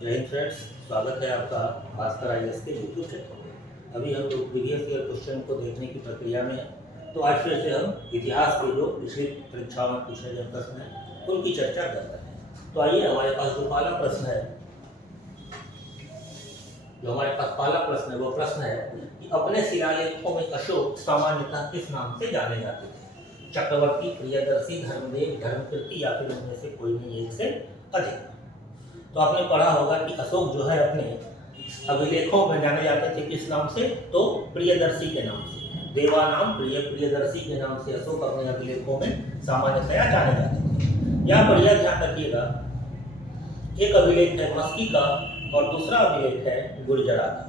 जय हिंद फ्रेंड्स, स्वागत है आपका भास्कर आईएएस के यूट्यूब चैनल। अभी हम लोग प्रीवियस ईयर क्वेश्चन को देखने की प्रक्रिया में हैं। तो आज फिर से हम इतिहास के जो पिछली परीक्षाओं में पूछे गए प्रश्न हैं उनकी चर्चा कर रहे हैं। तो आइए, हमारे पास जो पहला प्रश्न है वो प्रश्न है कि अपने शिलालेखों में अशोक सामान्यतः किस नाम से जाने जाते थे? चक्रवर्ती, प्रियदर्शी, धर्मदेव, धर्मकीर्ति या फिर उनमें से कोई नहीं एक से अधिक। तो आपने पढ़ा होगा कि अशोक जो है अपने अभिलेखों में जाने जाते थे किस नाम से? तो प्रियदर्शी के नाम से। देवा नाम प्रियदर्शी के नाम से अशोक अपने अभिलेखों में सामान्यतया जाने जाते थे। यहाँ पर यह ध्यान रखिएगा, एक अभिलेख है मस्की का और दूसरा अभिलेख है गुर्जरा का।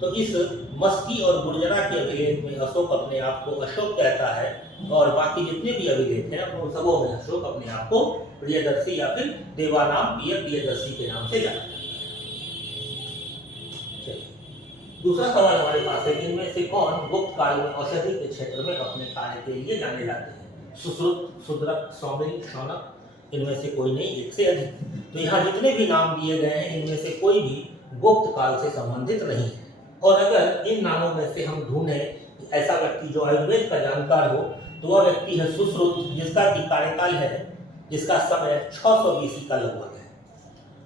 तो इस मस्की और गुर्जरा के अभिलेख में अशोक अपने आप को अशोक कहता है और बाकी जितने भी अभिलेख हैं उन सबों में अशोक अपने आप को प्रियदर्शी या फिर देवानाम प्रियदर्शी के नाम से जाना जाता है। दूसरा सवाल हमारे पास है कि इनमें से कौन गुप्त काल में औषधि के क्षेत्र में अपने कार्य के लिए जाने जाते हैं? सुश्रुत, शूद्रक, सौमिल, शौनक, इनमें से कोई नहीं एक से अधिक। तो यहाँ जितने भी नाम दिए गए हैं इनमें से कोई भी गुप्त काल से संबंधित नहीं है। और अगर इन नामों में से हम ढूंढें ऐसा व्यक्ति जो आयुर्वेद का जानकार हो तो वह व्यक्ति है सुश्रुत, जिसका की कार्यकाल है, जिसका समय 600 BC का लगभग है।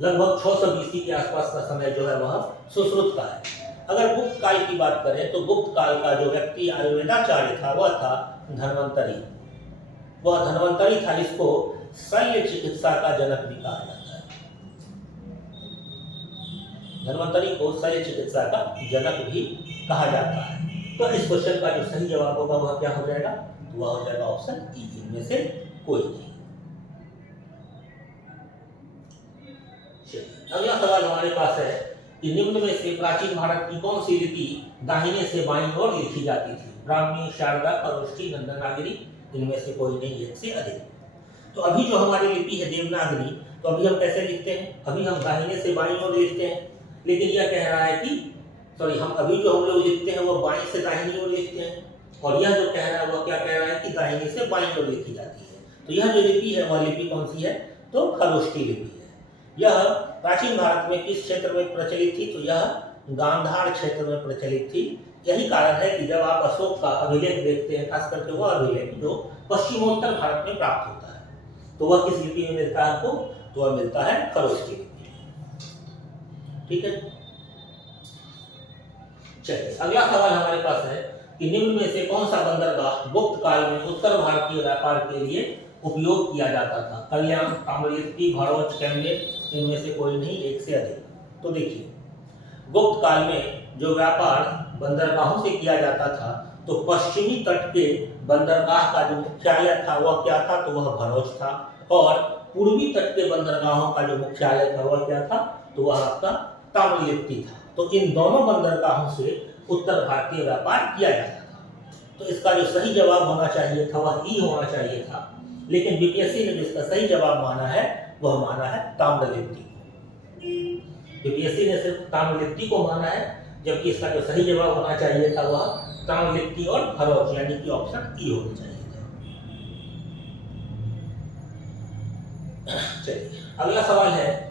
लगभग 600 BC के आसपास का समय जो है वह सुश्रुत का है। अगर गुप्त काल की बात करें तो गुप्त काल का जो व्यक्ति आयुर्वेदाचार्य था वह था धन्वंतरी। वह धन्वंतरी था, इसको शल्य चिकित्सा का जनक भी कहा जाता है। धन्वंतरी को शल्य चिकित्सा का जनक भी कहा जाता है। तो इस क्वेश्चन का जो सही जवाब होगा वह क्या हो जाएगा? तो वह हो जाएगा ऑप्शन ई, इनमें से कोई नहीं। अगला सवाल हमारे पास है कि निम्न में से प्राचीन भारत की कौन सी लिपि दाहिने से बाईं ओर लिखी जाती थी? ब्राह्मी, शारदा, खरोष्ठी, नंदनागिरी, इनमें से कोई नहीं एक से अधिक। तो अभी जो हमारी लिपि है देवनागरी, तो अभी हम कैसे लिखते हैं? अभी हम दाहिने से बाईं ओर लिखते हैं, लेकिन यह कह रहा है कि हम अभी जो हम लोग लिखते हैं वो बाईं से दाहिनी ओर लिखते हैं, और यह जो कह रहा है वह क्या कह रहा है कि दाहिने से बाईं ओर लिखी जाती है। तो यह जो लिपि है वह लिपि कौन सी है? तो खरोष्ठी लिपि है। यह प्राचीन भारत में किस क्षेत्र में प्रचलित थी? तो यह गांधार क्षेत्र में प्रचलित थी। यही कारण है कि जब आप अशोक का अभिलेख देखते हैं, खास करके वह अभिलेख जो पश्चिमोत्तर भारत में प्राप्त होता है, तो वह किस लिपि में मिलता है आपको? तो वह मिलता है खरोष्ठी लिपि। ठीक है, चलिए अगला सवाल हमारे पास है कि निम्न में से कौन सा बंदरगाह गुप्त काल में उत्तर भारतीय व्यापार के लिए उपयोग किया जाता था? कल्याण, ताम्रलिप्ति, भरूच, कैम्ब्रिज, इनमें से कोई नहीं एक से अधिक। तो देखिए, गुप्त काल में जो व्यापार बंदरगाहों से किया जाता था, तो पश्चिमी तट के बंदरगाह का जो मुख्यालय था वह क्या था? तो वह भरूच था। और पूर्वी तट के बंदरगाहों का जो मुख्यालय था वह क्या था? तो वह आपका ताम्रलिप्ति था। तो इन दोनों बंदरगाहों से उत्तर भारतीय व्यापार किया जाता था। तो इसका जो सही जवाब होना चाहिए था वह ई होना चाहिए था, लेकिन बीपीएससी ने जिसका सही जवाब माना है वह माना है ताम्रलिप्ति। बीपीएससी ने सिर्फ ताम्रलिप्ति को माना है, जबकि इसका जो सही जवाब होना चाहिए था वह ताम्रलिप्ति और भरूच, यानी कि ऑप्शन ई होना चाहिए था। चलिए अगला सवाल है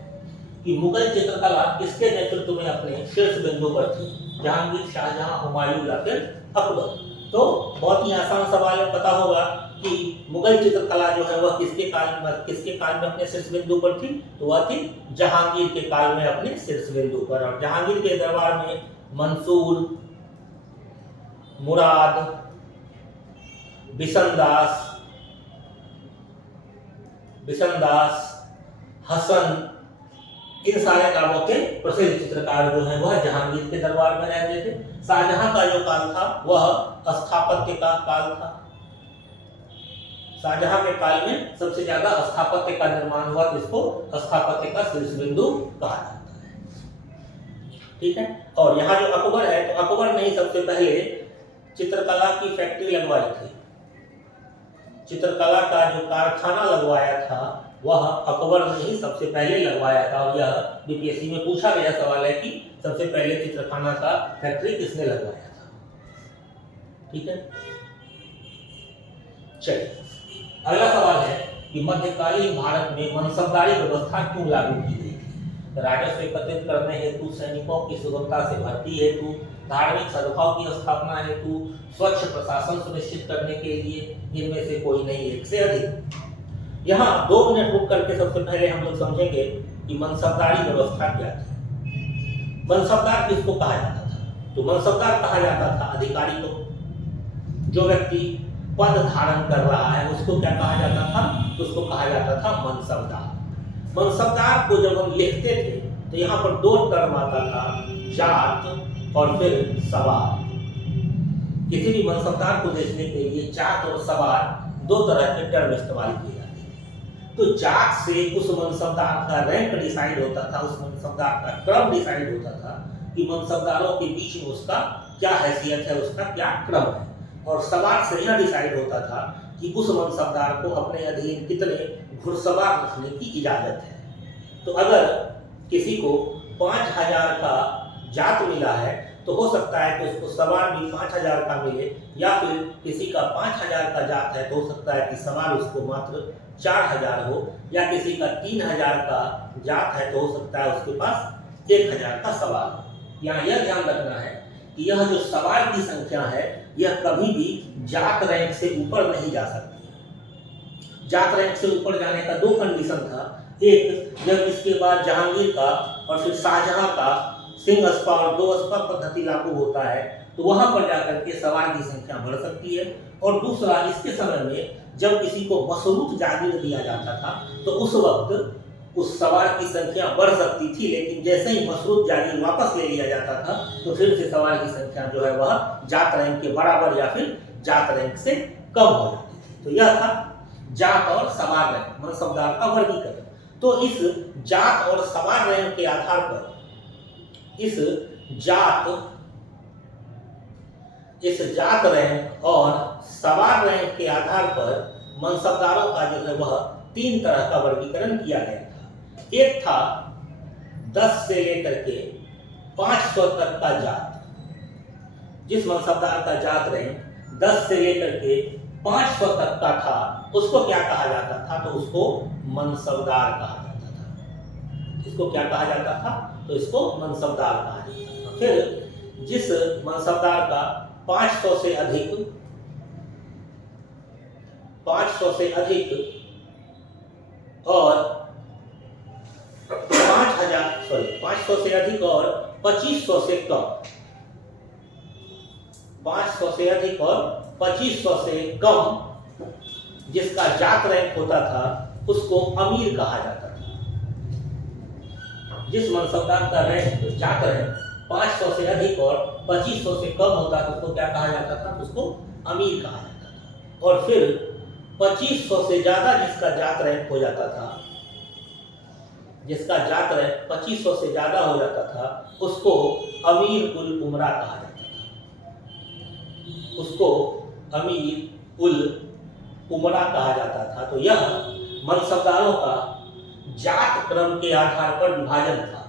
कि मुगल चित्रकला किसके नेतृत्व में अपने शीर्ष बिंदु पर थी? जहांगीर, शाहजहां, हुमायूं या फिर अकबर? तो बहुत ही आसान सवाल है, पता होगा कि मुगल चित्रकला जो है वह किसके काल में अपने शीर्ष बिंदु पर थी? तो वह थी जहांगीर के काल में अपने शीर्ष बिंदु पर। और जहांगीर के दरबार में मंसूर, मुराद, बिशनदास, हसन, इन सारे कामों के प्रसिद्ध चित्रकार जो हैं वह जहांगीर के दरबार में रहते थे। शाहजहां का जो काल था वह स्थापत्य का काल था। शाहजहां के काल में सबसे ज्यादा स्थापत्य का निर्माण हुआ, जिसको स्थापत्य का शीर्ष बिंदु कहा जाता है। ठीक है, और यहाँ जो अकबर है, तो अकबर ने ही सबसे पहले चित्रकला की फैक्ट्री लगवाई थी। चित्रकला का जो कारखाना लगवाया था वह अकबर ने ही सबसे पहले लगवाया था। और यह बीपीएससी में पूछा गया सवाल है कि सबसे पहले चित्रखाना का फैक्ट्री किसने लगवाया था। ठीक है, चलिए अगला सवाल है कि मध्यकालीन भारत में मनसबदारी व्यवस्था क्यों लागू की गई थी? राजस्व एकत्रित करने हेतु, सैनिकों की सुगमता से भर्ती हेतु, धार्मिक सद्भाव की स्थापना हेतु, स्वच्छ प्रशासन सुनिश्चित करने के लिए, इनमें से कोई नहीं एक से अधिक। यहाँ 2 मिनट रुक करके सबसे पहले हम लोग समझेंगे कि मनसबदारी व्यवस्था क्या थी। मनसबदार किसको कहा जाता था? तो मनसबदार कहा जाता था अधिकारी को। जो व्यक्ति पद धारण कर रहा है उसको क्या कहा जाता था? उसको कहा जाता था मनसबदार। मनसबदार को जब हम लिखते थे तो यहाँ पर 2 टर्म आता था, जात और फिर सवार। किसी भी मनसबदार को देखने के लिए जात और सवार 2 तरह के टर्म इस्तेमाल किए जाते थे। तो जात से उस मनसबदार का रैंक डिसाइड होता था, उस मनसबदार का क्रम डिसाइड होता था कि मनसबदारों के बीच में उसका क्या हैसियत है, उसका क्या क्रम है। और सवार से यह डिसाइड होता था कि उस मनसबदार को अपने अधीन कितने घुड़सवार रखने की इजाजत है। तो अगर किसी को 5000 का जात मिला है तो हो सकता है कि उसको सवार भी 5000 का मिले, या फिर किसी का 5000 का जात है तो हो सकता है कि सवार उसको मात्र 4000 हो, या किसी का 3000 का जात है तो हो सकता है उसके पास 1000 का सवार हो। यहाँ यह ध्यान रखना है कि यह जो सवार की संख्या है यह कभी भी जात रैंक से ऊपर नहीं जा सकती। जात रैंक से ऊपर जाने का 2 कंडीशन था। एक, जब इसके बाद जहांगीर का और फिर शाहजहां का सिंह अस्पा और 2 अस्पा पद्धति लागू होता है तो वहां पर जाकर के सवार की संख्या बढ़ सकती है। और दूसरा, इसके समय में जब किसी को मशरूत जागीर दिया जाता था तो उस वक्त उस सवार की संख्या बढ़ सकती थी, लेकिन जैसे ही मशरूत जागीर वापस ले लिया जाता था तो फिर से सवार की संख्या जो है वह जात रैंक के बराबर या फिर जात रैंक से कम हो जाती थी। तो यह था जात और सवार रैंक, मनसबदार का वर्गीकरण। तो इस जात और सवार रैंक के आधार पर, इस जात रैंक और सवार रैंक के आधार पर मनसबदारों का जो है वह 3 तरह का वर्गीकरण किया गया था। एक था 10 से लेकर के 500 तक का जात। जिस मनसबदार का जात रैंक 10 से लेकर के 500 तक का था उसको क्या कहा जाता था? तो उसको मनसबदार कहा जाता था। इसको क्या कहा जाता था? तो इसको मनसबदार कहा जाता था। फिर जिस मनसबदार का 500 से अधिक 500 से अधिक और 500 से अधिक और 2500 से कम, 500 से अधिक और 2500 से कम जिसका जात रैंक होता था उसको अमीर कहा जाता था। जिस मनसबदार का रैंक, जात रैंक 500 से अधिक और 2500 से कम होता था उसको क्या कहा जाता था? उसको अमीर कहा जाता था। और फिर 2500 से ज्यादा जिसका जात रैंक हो जाता था, जिसका जात रैंक 2500 से ज्यादा हो जाता था उसको अमीर उल उमरा कहा जाता था। उसको अमीर उल उमरा कहा जाता था। तो यह मनसबदारों का जात क्रम के आधार पर विभाजन था।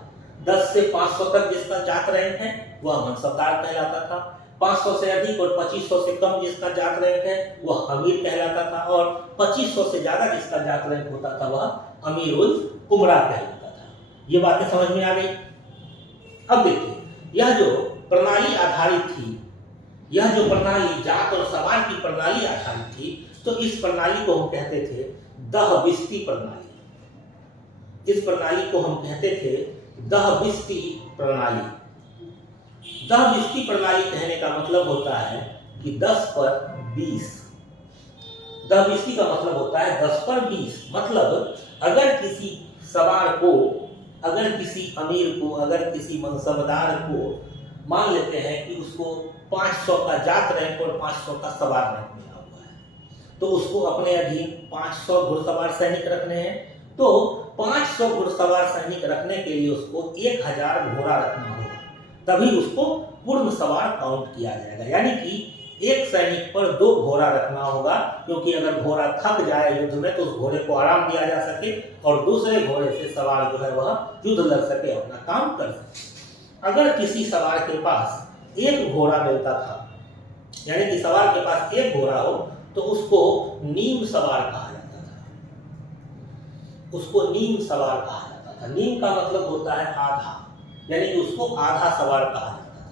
10 से 500 तक जिसका जात रैंक है वह मनसबदार कहलाता था। 500 से अधिक और 2500 से कम जिसका जात रैंक है वह अमीर कहलाता था। और 2500 से ज्यादा जिसका जात रैंक होता था वह अमीर उल उमरा कहलाता था। ये बातें समझ में आ गई। अब देखिए, यह जो प्रणाली आधारित थी, यह जो प्रणाली जात और सवार की प्रणाली आधारित थी, तो इस प्रणाली को हम कहते थे दहबिस्ती प्रणाली। इस प्रणाली को हम कहते थे दहबिस्ती प्रणाली। दहबिस्ती प्रणाली कहने का मतलब होता है कि 10 पर 20। दहबिस्ती का मतलब होता है 10 पर 20। मतलब अगर किसी सवार को, अगर किसी अमीर को, अगर किसी मनसबदार को मान लेते हैं कि उसको 500 का जात रैंक और 500 का सवार रैंक मिला हुआ है, तो उसको अपने अधीन 500 घुड़सवार सैनिक रखने हैं। तो 500 घुड़सवार सैनिक रखने के लिए उसको 1000 घोड़ा रखना होगा, तभी उसको पूर्ण सवार काउंट किया जाएगा। यानी कि एक सैनिक पर 2 घोड़ा रखना होगा, क्योंकि अगर घोड़ा थक जाए युद्ध में तो उस घोड़े को आराम दिया जा सके और दूसरे घोड़े से सवार जो है वह युद्ध लड़ सके, अपना काम कर सके। अगर किसी सवार के पास 1 घोड़ा मिलता था, यानी कि सवार के पास 1 घोड़ा हो, तो उसको नीम सवार कहा जाता था। उसको नीम सवार कहा जाता था। जाता था। नीम का मतलब होता है आधा, यानी कि उसको आधा सवार कहा जाता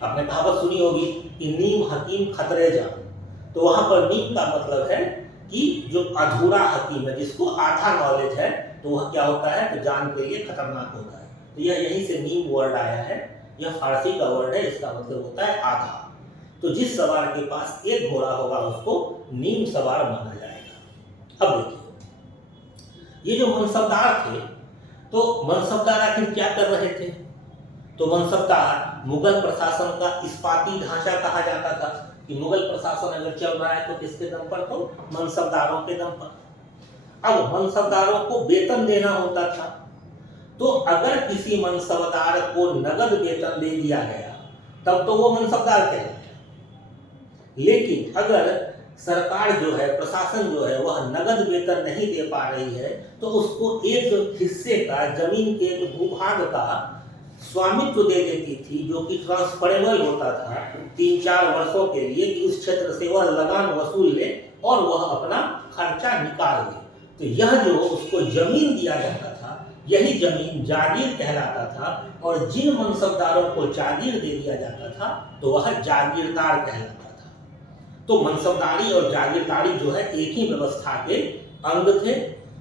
था। आपने कहावत सुनी होगी कि नीम हकीम खतरे जान, तो वहां पर नीम का मतलब है कि जो अधूरा हकीम है, जिसको आधा नॉलेज है, तो वह क्या होता है, तो जान के लिए खतरनाक होता है। तो यह यहीं से नीम वर्ड आया है, यह फारसी का वर्ड है, इसका मतलब होता है आधा। तो जिस सवार के पास एक घोड़ा होगा उसको नीम सवार माना जाएगा। अब देखिए, ये जो मनसबदार थे, तो मनसबदार आखिर क्या कर रहे थे? तो मनसबदार मुगल प्रशासन का इस्पाती ढांचा कहा जाता था, कि मुगल प्रशासन अगर चल रहा है तो किसके दम पर, तो मनसबदारों के दम पर। अब मनसबदारों को वेतन देना होता था, तो अगर किसी मनसबदार को नगद वेतन दे दिया गया तब तो वो मनसबदार कहलाया। लेकिन अगर सरकार जो है, प्रशासन जो है, वह नगद वेतन नहीं दे पा रही है, तो उसको एक हिस्से का, जमीन के भूभाग का स्वामित्व दे देती थी, जो कि ट्रांसफरेबल होता था 3-4 वर्षों के लिए, कि उस क्षेत्र से वह लगान वसूल ले और वह अपना खर्चा निकाल ले। तो यह जो उसको जमीन दिया जाता था, यही जमीन जागीर कहलाता था, और जिन मनसबदारों को जागीर दे दिया जाता था तो वह जागीरदार कहलाता था। तो मनसबदारी और जागीरदारी जो है एक ही व्यवस्था के अंग थे।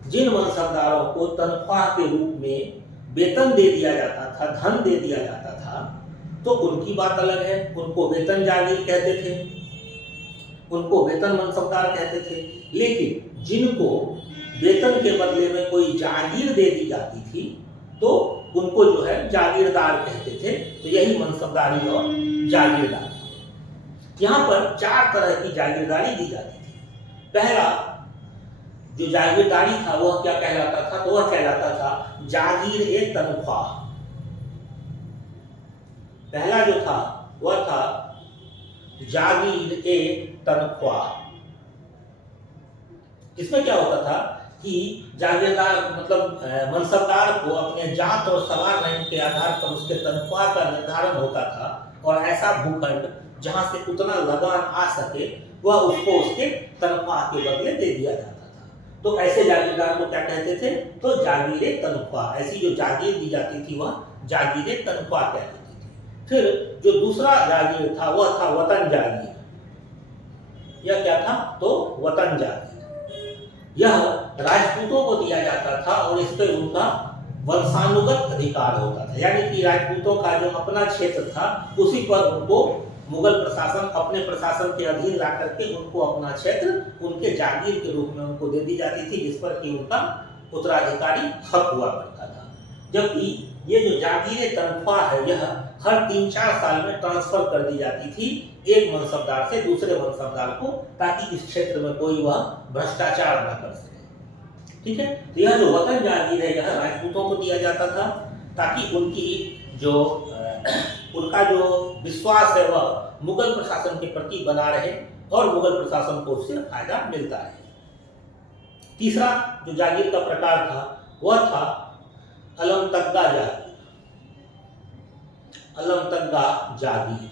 जिन मनसबदारों को तनख्वाह के रूप में वेतन दे दिया जाता था, धन दे दिया जाता था, तो उनकी बात अलग है, उनको वेतन जागीर कहते थे, उनको वेतन मनसबदार कहते थे। लेकिन जिनको वेतन के बदले में कोई जागीर दे दी जाती थी, तो उनको जो है जागीरदार कहते थे। तो यही मनसबदारी और जागीरदारी। यहाँ पर 4 तरह की जागीरदारी दी जाती थी। पहला जो जागीरदारी था वह क्या कहलाता था, तो वह कहलाता था जागीर ए तनख्वाह। पहला जो था वह था जागीर ए तनख्वाह। इसमें क्या होता था कि जागीरदार मतलब मनसबदार को अपने जात और सवार रैंक के आधार पर उसके तनख्वाह का निर्धारण होता था, और ऐसा भूखंड जहां से उतना लगान आ सके वह उसको उसके तनख्वाह के बदले दे दिया जाता था। तो ऐसे जागीरदार को क्या कहते थे, तो जागीरे तनख्वाह। ऐसी जो जागीर दी जाती थी वह जागीरे तनख्वाह कहलाती थी। फिर जो दूसरा जागीर था वह था वतन जागीर। यह क्या था, तो वतन जागीर। यह राजपूतों को दिया जाता था और इस पर उनका वंशानुगत अधिकार होता था, यानी कि राजपूतों का जो अपना क्षेत्र था उसी पर उनको मुगल प्रशासन अपने प्रशासन के अधीन ला करके उनको अपना क्षेत्र उनके जागीर के रूप में उनको दे दी जाती थी, जिस पर कि उनका उत्तराधिकारी हक हुआ करता था। जबकि ये जो जागीर तनख्वाह है यह हर 3-4 साल में ट्रांसफर कर दी जाती थी एक मनसबदार से दूसरे मनसबदार को, ताकि इस क्षेत्र में कोई वह भ्रष्टाचार न कर सके। ठीक है, तो यह जो वतन जागीर है यह राजपूतों को दिया जाता था, ताकि उनका जो विश्वास है वह मुगल प्रशासन के प्रति बना रहे और मुगल प्रशासन को उससे फायदा मिलता रहे। तीसरा जो जागीर का प्रकार था वह था अलमतग्गा जागीर। अलमतग्गा जागीर,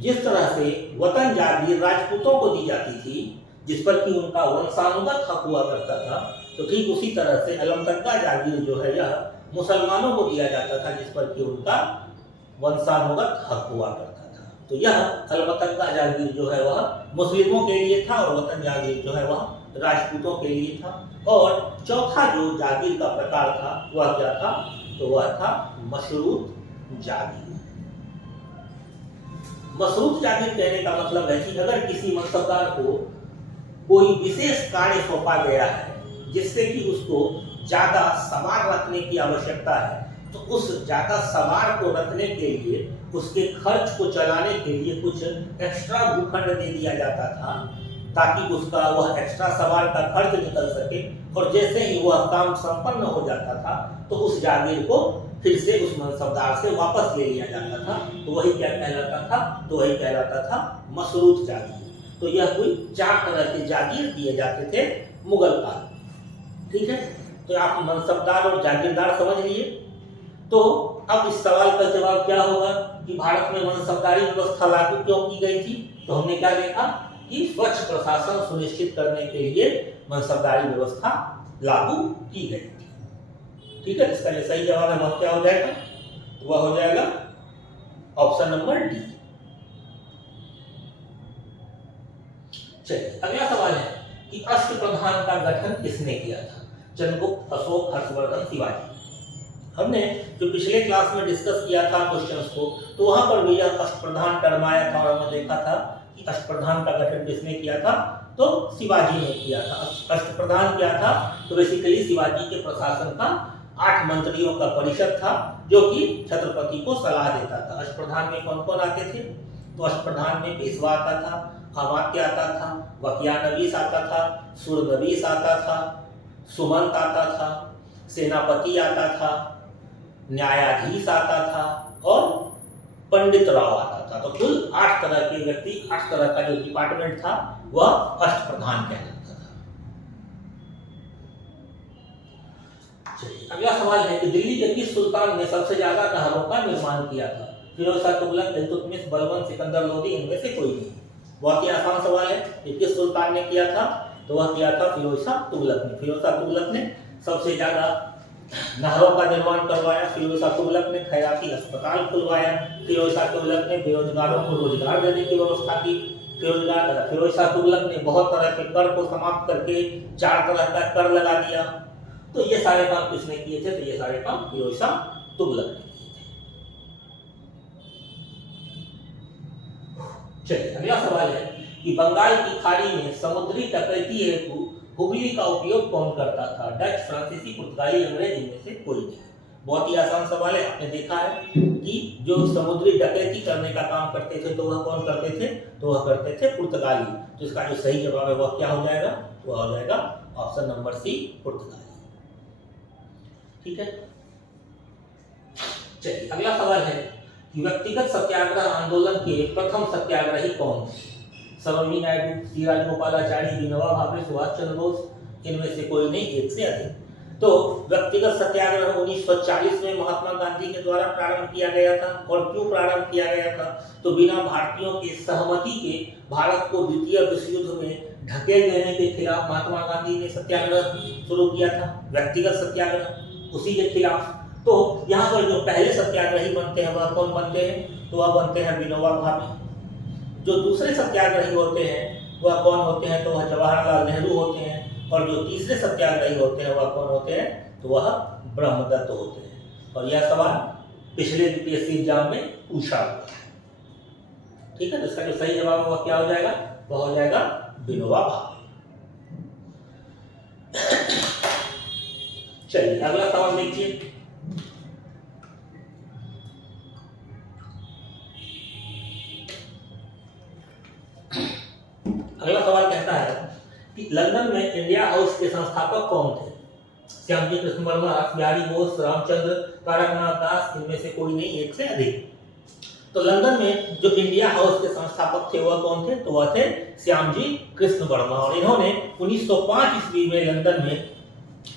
जिस तरह से वतन जागीर राजपूतों को दी जाती थी जिस पर कि उनका वंशानुगत हक हुआ करता था, तो ठीक उसी तरह से अलमतग्गा जागीर जो है यह मुसलमानों को दिया जाता था, जिस पर कि उनका वंशानुगत हक हुआ करता था। तो यह अलमतग्गा जागीर जो है वह मुस्लिमों के लिए था और वतन जागीर जो है वह राजपूतों के लिए था। और चौथा जो जागीर का प्रकार था वह क्या था, तो वह था मशरूत जागीर। मशरूत जागीर कहने का मतलब है कि अगर किसी मनसबदार को कोई विशेष कार्य सौंपा गया है जिससे कि उसको ज्यादा सवार रखने की आवश्यकता है, तो उस ज्यादा सवार को रखने के लिए उसके खर्च को चलाने के लिए कुछ एक्स्ट्रा भूखंड दे दिया जाता था, ताकि उसका वह एक्स्ट्रा सवार का खर्च निकल सके। और जैसे ही वह काम संपन्न हो जाता था तो उस जागीर को फिर से उस मनसबदार से वापस ले लिया जाता था। तो वही क्या कहलाता था, तो वही कहलाता था मशरूत जागीर। तो यह कोई 4 तरह के जागीर दिए जाते थे मुगल काल में। ठीक है, तो आप मनसबदार और जागीरदार समझ लिए। तो अब इस सवाल का जवाब क्या होगा कि भारत में मनसबदारी व्यवस्था लागू क्यों की गई थी? तो हमने क्या देखा कि स्वच्छ प्रशासन सुनिश्चित करने के लिए मनसबदारी व्यवस्था लागू की गई थी। ठीक है, इसका जो सही जवाब है वह क्या हो जाएगा, वह हो जाएगा ऑप्शन नंबर डी। चलिए अगला सवाल है कि अष्टप्रधान का गठन किसने किया था? चंद्रगुप्त, अशोक, हर्षवर्धन, शिवाजी। हमने जो पिछले क्लास में डिस्कस किया था क्वेश्चंस को, तो वहां पर भी यह अष्टप्रधान टर्म आया था और हमने देखा था कि अष्टप्रधान का गठन किसने किया था, तो शिवाजी ने किया था। अष्टप्रधान क्या था, तो बेसिकली शिवाजी के प्रशासन का 8 मंत्रियों का परिषद था जो कि छत्रपति को सलाह देता था। अष्टप्रधान में कौन कौन आते थे, तो अष्टप्रधान में पेशवा आता था, अमात्य आता था, वकियानवीस आता था, सूरनवीस आता था, सुमंत आता था, सेनापति आता था, न्यायाधीश आता था और पंडित राव आता था। तो कुल 8 तरह के व्यक्ति, 8 तरह का जो डिपार्टमेंट था वह अष्टप्रधान कहलाता था। चलिए अगला सवाल है कि दिल्ली के किस सुल्तान ने सबसे ज्यादा नहरों का निर्माण किया था? फिरोज शाह तुगलक, इल्तुतमिश, बलबन, सिकंदर लोदी, इनमें से कोई नहीं। बहुत ही आसान सवाल है कि किस सुल्तान ने किया था, तो वह किया था फिरोज शाह तुगलक ने। फिरोज शाह तुगलक ने सबसे ज्यादा नहरों का निर्माण करवाया। फिरोज शाह तुगलक ने खैराती अस्पताल खुलवाया। फिरोज शाह तुगलक ने बेरोजगारों को रोजगार देने की व्यवस्था की। फिरोज शाह तुगलक ने बहुत तरह के कर को समाप्त करके 4 तरह का कर लगा दिया। तो ये सारे काम किसने किए थे, तो ये सारे काम फिरोज शाह तुगलक ने किए थे। चलिए अगला सवाल है कि बंगाल की खाड़ी में समुद्री डकैती हेतु हुगली का उपयोग कौन करता था? डच, फ्रांसीसी, पुर्तगाली, अंग्रेज, इनमें से कोई नहीं। बहुत ही आसान सवाल है। आपने देखा है कि जो समुद्री डकैती करने का काम करते थे तो वह कौन करते थे, तो वह करते थे पुर्तगाली। तो इसका जो सही जवाब है वह क्या हो जाएगा, वह हो जाएगा ऑप्शन नंबर सी, पुर्तगाली। ठीक है, चलिए अगला सवाल है कि व्यक्तिगत सत्याग्रह आंदोलन के प्रथम सत्याग्रही कौन थे? सरोजिनी नायडू, सी राजगोपालाचारी, विनोबा भावे, सुभाष चंद्र बोस, इनमें से कोई नहीं, एक से अधिक। तो व्यक्तिगत सत्याग्रह 1940 में महात्मा गांधी के द्वारा प्रारंभ किया गया था। और क्यों प्रारंभ किया गया था, तो बिना भारतीयों की सहमति के भारत को द्वितीय विश्व युद्ध में ढकेल देने के खिलाफ महात्मा गांधी ने सत्याग्रह शुरू किया था, व्यक्तिगत सत्याग्रह उसी के खिलाफ। तो यहाँ पर जो पहले सत्याग्रही बनते हैं वह कौन बनते हैं, तो वह बनते हैं विनोबा भावे। जो दूसरे सत्याग्रही होते हैं वह कौन होते हैं, तो वह जवाहरलाल नेहरू होते हैं। और जो तीसरे सत्याग्रही होते हैं वह कौन होते हैं, तो वह ब्रह्मदत्त होते हैं। और यह सवाल पिछले यूपीएससी एग्जाम में पूछा हुआ है। ठीक है, तो इसका जो सही जवाब है वह क्या हो जाएगा, वह हो जाएगा विनोबा भावे। चलिए अगला सवाल देखिए। अगला सवाल कहता है कि लंदन में इंडिया हाउस के संस्थापक कौन थे? श्यामजी कृष्ण वर्मा, रासबिहारी बोस, रामचंद्र, तारकनाथ दास, इनमें से कोई नहीं, एक से अधिक। तो लंदन में जो इंडिया हाउस के संस्थापक थे वह कौन थे, तो वह थे श्यामजी कृष्ण वर्मा। और इन्होंने 1905 ईस्वी में लंदन में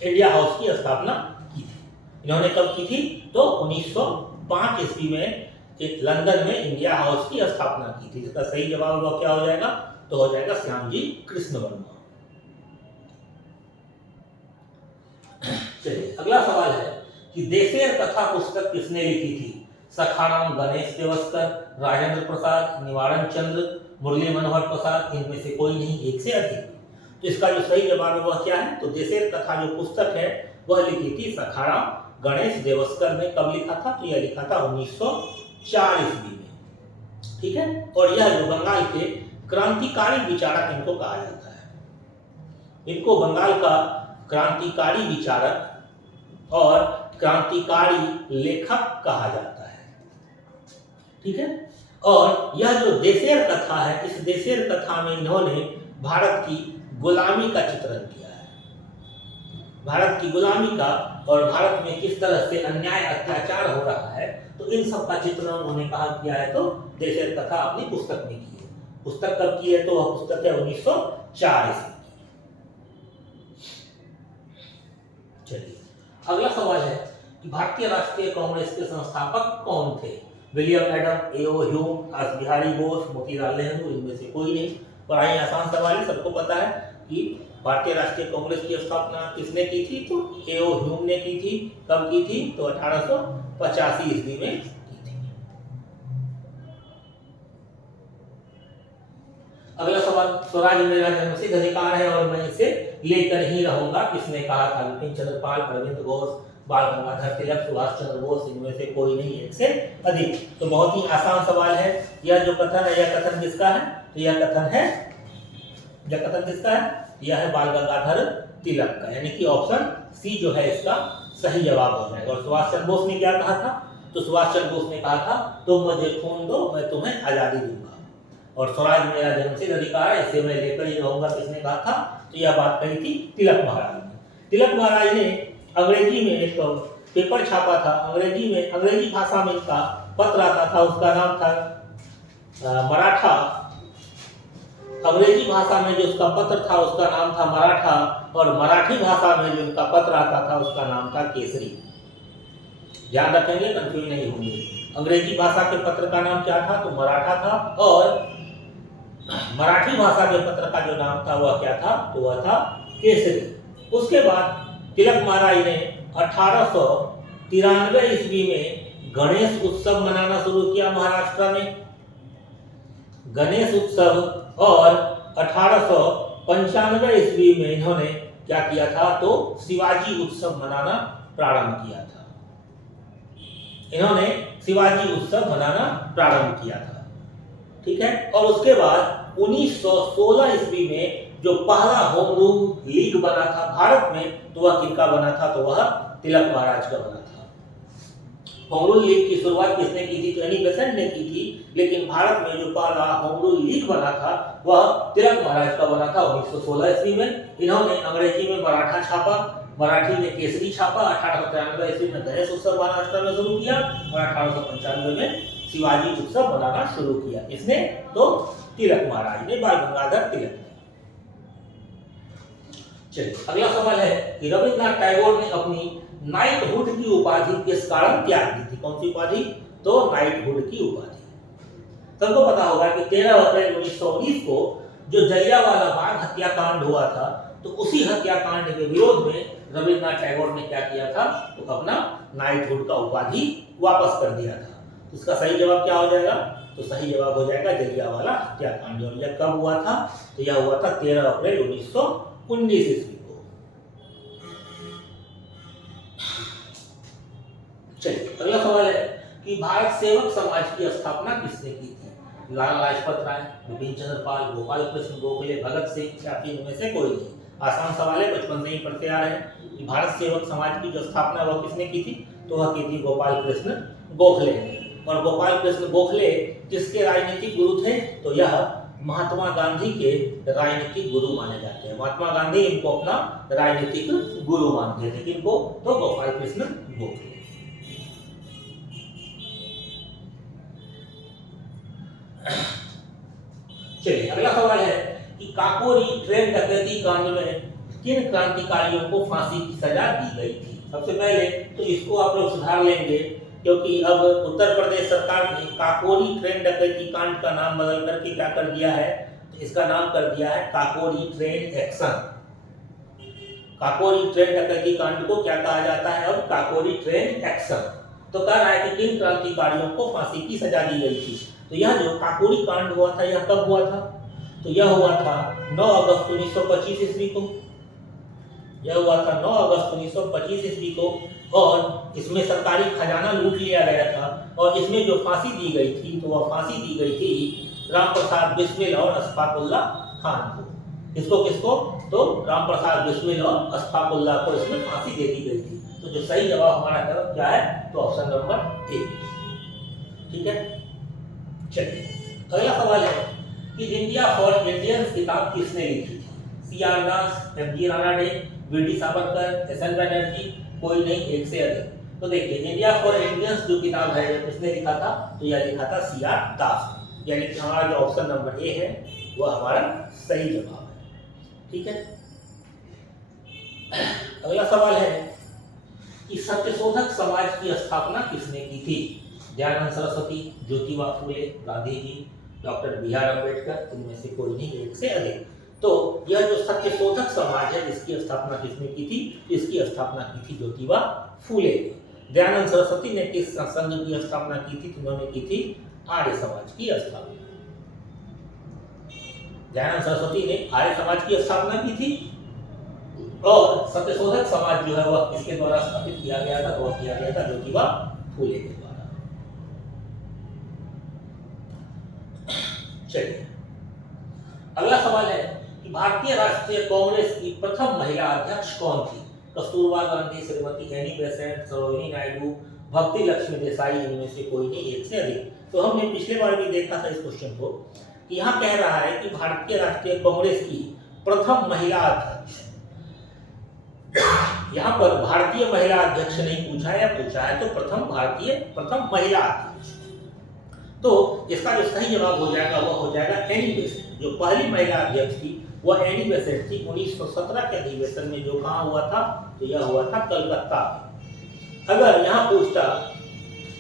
इंडिया हाउस की स्थापना की थी। इन्होंने कब की थी, तो 1905 ईस्वी में एक लंदन में इंडिया हाउस की स्थापना की थी। इसका सही जवाब वह क्या हो जाएगा, तो हो जाएगा श्यामजी कृष्ण वर्मा। चलिए अगला सवाल है कि देशेर कथा पुस्तक किसने लिखी थी? सखाराम, गणेश देवस्कर, राजेंद्र प्रसाद, निवारण चंद्र, मुरली मनोहर प्रसाद, इनमें से कोई नहीं, एक से अधिक। तो इसका जो सही जवाब है वह क्या है, तो देशेर कथा जो पुस्तक है वह लिखी थी सखाराम गणेश देवस्कर ने। कब लिखा था, तो यह लिखा था 1904 ईस्वी में। ठीक है, और यह जो बंगाल के क्रांतिकारी विचारक इनको कहा जाता है। इनको बंगाल का क्रांतिकारी विचारक और क्रांतिकारी लेखक कहा जाता है। ठीक है, और यह जो देशेर कथा है, इस देशेर कथा में इन्होंने भारत की गुलामी का चित्रण किया है। भारत की गुलामी का और भारत में किस तरह से अन्याय अत्याचार हो रहा है, तो इन सब का चित्रण उन्होंने कहा किया है, तो देशेर कथा अपनी पुस्तक में की है। पुस्तक कब की है, तो वह पुस्तक है 1904 ईस्वी की। चलिए अगला सवाल है कि भारतीय राष्ट्रीय कांग्रेस के संस्थापक कौन थे? William Adam, A O. Hume, Rashbehari Bose, Motilal Nehru, इनमें से कोई नहीं। पढ़ाई आसान सवाल है, सबको पता है कि भारतीय राष्ट्रीय कांग्रेस की स्थापना किसने की थी? तो ए.ओ. ह्यूम ने की थी। कब की थी? तो 1885 ईस्वी में की थी। अगला सवाल, स्वराज मेरा जन्मसिद्ध अधिकार है और मैं इसे लेकर ही रहूंगा, किसने कहा था? विपिन चंद्र पाल, अरविंद घोष, बाल गंगाधर तिलक, सुभाष चंद्र बोस, इनमें से कोई नहीं, एक से अधिक। तो बहुत ही आसान सवाल है। यह जो कथन है, यह कथन किसका है? तो यह कथन किसका है? यह है बाल गंगाधर तिलक का, यानी कि ऑप्शन सी जो है इसका सही जवाब हो जाएगा। और सुभाष चंद्र बोस ने क्या कहा था? तो सुभाष चंद्र बोस ने कहा था, तुम मुझे खून दो, मैं तुम्हें आजादी दूंगा। और स्वराज मेरा जन्मसिद्ध अधिकार है, इसे मैं लेकर ही रहूंगा, किसने कहा था? तो यह बात कही थी तिलक महाराज ने। तिलक महाराज ने अंग्रेजी में एक पेपर छापा था, अंग्रेजी भाषा में इनका पत्र आता था, उसका नाम था मराठा। अंग्रेजी भाषा में जो उसका पत्र था उसका नाम था मराठा, और मराठी भाषा में जो इनका पत्र आता था उसका नाम था केसरी। ध्यान रखेंगे, कंफ्यूज नहीं होंगे। अंग्रेजी भाषा के पत्र का नाम क्या था? तो मराठा था, और मराठी भाषा के पत्र का जो नाम था वह क्या था? तो वह था केसरी। उसके बाद तिलक महाराज ने 1893 ईस्वी में गणेश उत्सव मनाना शुरू किया महाराष्ट्र में, गणेश उत्सव। और 1895 ईस्वी में इन्होंने क्या किया था? तो शिवाजी उत्सव मनाना प्रारंभ किया था। इन्होंने शिवाजी उत्सव मनाना प्रारंभ किया था, ठीक है। और उसके बाद 1916 ईस्वी में जो पहला होम रूल लीग बना था भारत में, तो वह किसका बना था? तो वह तिलक महाराज का बना था। होम रूल लीग की शुरुआत किसने की थी? तो एनी बेसेंट ने की थी, लेकिन भारत में जो पहला होम रूल लीग बना था वह तिलक महाराज का बना था 1916 ईस्वी में। इन्होंने अंग्रेजी में मराठा छापा, मराठी में केसरी छापा। 1893 ईस्वी में गणेश उत्सव महाराष्ट्र में शुरू किया, और 1895 में शिवाजी उत्सव मनाना शुरू किया। इसने तो तिलक महाराज ने, बाल गंगाधर तिलक ने। चलिए अगला सवाल है कि रविन्द्रनाथ टैगोर ने अपनी नाइटहुड की उपाधि किस कारण त्याग दी थी? कौन सी उपाधि? तो नाइटहुड की उपाधि। सबको पता होगा कि 13 अप्रैल 1919 को जो जलियांवाला बाग हत्याकांड हुआ था, तो उसी हत्याकांड के विरोध में रविन्द्रनाथ टैगोर ने क्या किया था? तो अपना नाइटहुड का उपाधि वापस कर दिया था। तो इसका सही जवाब क्या हो जाएगा? तो सही जवाब हो जाएगा जलियांवाला हत्याकांड। और यह कब हुआ था? तो यह हुआ था 13 अप्रैल 1919 ईस्वी को। चलिए अगला सवाल है कि भारत सेवक समाज की स्थापना किसने की थी? लाला लाजपत राय, विपिन चंद्र पाल, गोपाल कृष्ण गोखले, भगत सिंह, या फिर इनमें से कोई नहीं? आसान सवाल है, बचपन से ही पढ़ते आ रहे हैं कि भारत सेवक समाज की जो स्थापना वह किसने की थी? तो वह की थी गोपाल कृष्ण गोखले ने। और गोपाल कृष्ण गोखले किसके राजनीतिक गुरु थे? तो यह महात्मा गांधी के राजनीतिक गुरु माने जाते हैं। महात्मा गांधी इनको अपना राजनीतिक गुरु मानते थे। किनको? तो गोपाल कृष्ण गोखले। चलिए अगला सवाल है कि काकोरी ट्रेन डकैती कांड में किन क्रांतिकारियों को फांसी की सजा दी गई थी? सबसे पहले तो इसको आप लोग सुधार लेंगे, क्योंकि अब उत्तर प्रदेश सरकार ने काकोरी ट्रेन डकैती कांड का नाम बदल करके क्या कर दिया है? तो इसका नाम कर दिया है Kakori train action. Kakori train डकैती कांड को क्या कहा जाता है? अब काकोरी ट्रेन एक्शन। तो कह रहा है कि किन क्रांतिकारियों को फांसी की सजा दी गई थी? तो यह जो काकोरी कांड हुआ था यह कब हुआ था? तो यह हुआ था 9 अगस्त 1925 ईस्वी को। यह हुआ था 9 अगस्त 1925 ईस्वी को। और इसमें सरकारी खजाना लूट लिया गया था। और इसमें जो फांसी दी गई थी, तो वह फांसी दी गई थी राम प्रसाद बिस्मिल और अशफाकुल्ला खान को। किसको किसको? तो राम प्रसाद बिस्मिल और अशफाकुल्ला को इसमें फांसी दे दी गई थी। तो जो सही जवाब हमारा क्या है? तो ऑप्शन नंबर ए। ठीक है, चलिए अगला सवाल है कि इंडिया फॉर इंडियंस किताब किसने लिखी थी? C R. Das, M G. Ranade, V D. Savarkar, S N. Banerjee, कोई नहीं, एक से अधिक। तो देखिए इंडिया फॉर इंडियंस जो किताब है किसने लिखा था? तो यह लिखा था सी.आर. दास। यानी कि हमारा जो ऑप्शन नंबर ए है वह हमारा सही जवाब है। ठीक है, अगला सवाल है कि सत्यशोधक समाज की स्थापना किसने की थी? Dayanand Saraswati, Jyotiba Phule, Gandhi ji, doctor B R. अम्बेडकर, इनमें से कोई नहीं, एक से अधिक। तो यह जो सत्यशोधक समाज है इसकी स्थापना किसने की थी? इसकी स्थापना की थी ज्योतिबा फूले ने। दयानंद सरस्वती ने किस संघ की स्थापना की थी? उन्होंने की थी आर्य समाज की स्थापना। दयानंद सरस्वती ने आर्य समाज की स्थापना की थी और सत्यशोधक समाज जो है वह किसके द्वारा स्थापित किया गया था? वह किया गया था ज्योतिबा फूले के द्वारा। चलिए अगला सवाल है कि भारतीय राष्ट्रीय कांग्रेस की प्रथम महिला अध्यक्ष कौन थी? कस्तूरबा गांधी, श्रीमती एनी बेसेंट, सरोजिनी नायडू, भक्ति लक्ष्मी देसाई, इनमें से कोई नहीं, एक से अधिक। तो हमने पिछले बार भी देखा था इस क्वेश्चन को कि यहाँ कह रहा है कि भारतीय राष्ट्रीय कांग्रेस की प्रथम महिला अध्यक्ष, यहाँ पर भारतीय महिला अध्यक्ष नहीं पूछा है, पूछा है तो प्रथम महिला अध्यक्ष। तो इसका जो सही जवाब हो जाएगा वह हो जाएगा एनी बेसेंट। जो पहली महिला अध्यक्ष थी वह एनी बेसेंट थी। 1917 के अधिवेशन में जो कहाँ हुआ था? तो यह हुआ था कलकत्ता में। अगर यहाँ पूछता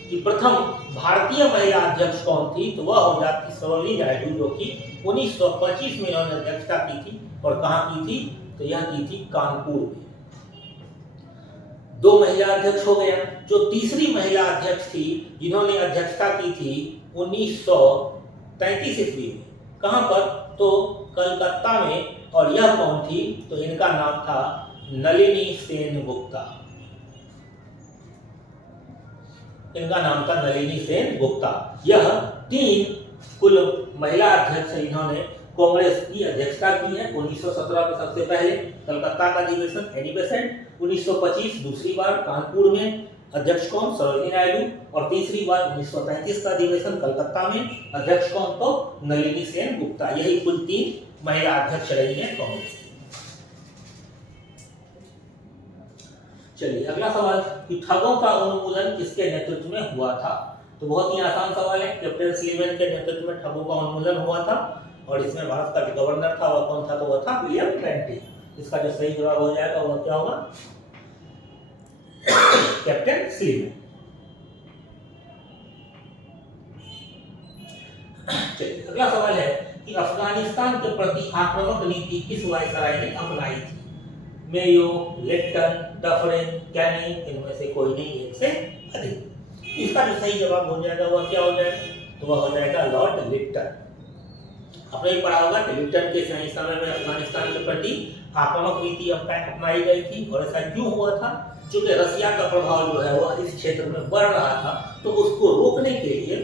कि प्रथम भारतीय महिला अध्यक्ष कौन थी तो वह हो जाती सरोजिनी नायडू, जो कि 1925 में इन्होंने अध्यक्षता की थी। और कहाँ की थी? तो यह की थी कानपुर में। 2 महिला अध्यक्ष हो गया। जो तीसरी महिला अध्यक्ष थी जिन्होंने अध्यक्षता की थी 1933 ईस्वी में, कहां पर? तो कलकत्ता में। और यह कौन थी? तो इनका नाम था नलिनी सेन गुप्ता। इनका नाम था नलिनी सेन गुप्ता। यह 3 कुल महिला अध्यक्ष इन्होंने कांग्रेस की अध्यक्षता की है। 1917 में सबसे पहले कलकत्ता का अधिवेशन एनी बेसेंट, 1925 दूसरी बार कानपुर में अध्यक्ष कौन? सरोजिनी नायडू। और तीसरी बार 1933 का अधिवेशन कलकत्ता में अध्यक्ष कौन? तो नलिनी सेन गुप्ता। यही कुल 3 महिला अध्यक्ष रही है कांग्रेस की। चलिए अगला सवाल कि ठगों का उन्मूलन किसके नेतृत्व में हुआ था? तो बहुत ही आसान सवाल है। कैप्टन स्लीमैन के नेतृत्व में ठगों का उन्मूलन हुआ था और इसमें भारत का जो गवर्नर था वह कौन था? तो वह था विलियम बेंटिक। इसका जो सही जवाब हो जाएगा वह क्या होगा? Captain Sleeman. चलिए अगला सवाल है कि अफगानिस्तान के प्रति आक्रामक नीति किस वायसराय ने अपनाई थी? मेयो, लिप्टन, डफरिन, कैनिंग, इनमें से कोई नहीं, एक से अधिक। इसका जो सही जवाब हो जाएगा वह क्या हो जाएगा? तो वह हो जाएगा लॉर्ड लिप्टन। आपने भी पढ़ा होगा कि लिप्टन के सही समय में अफगानिस्तान के प्रति आक्रामक नीति अपनाई गई थी। और ऐसा क्यों हुआ था? क्योंकि रसिया का प्रभाव जो है वह इस क्षेत्र में बढ़ रहा था, तो उसको रोकने के लिए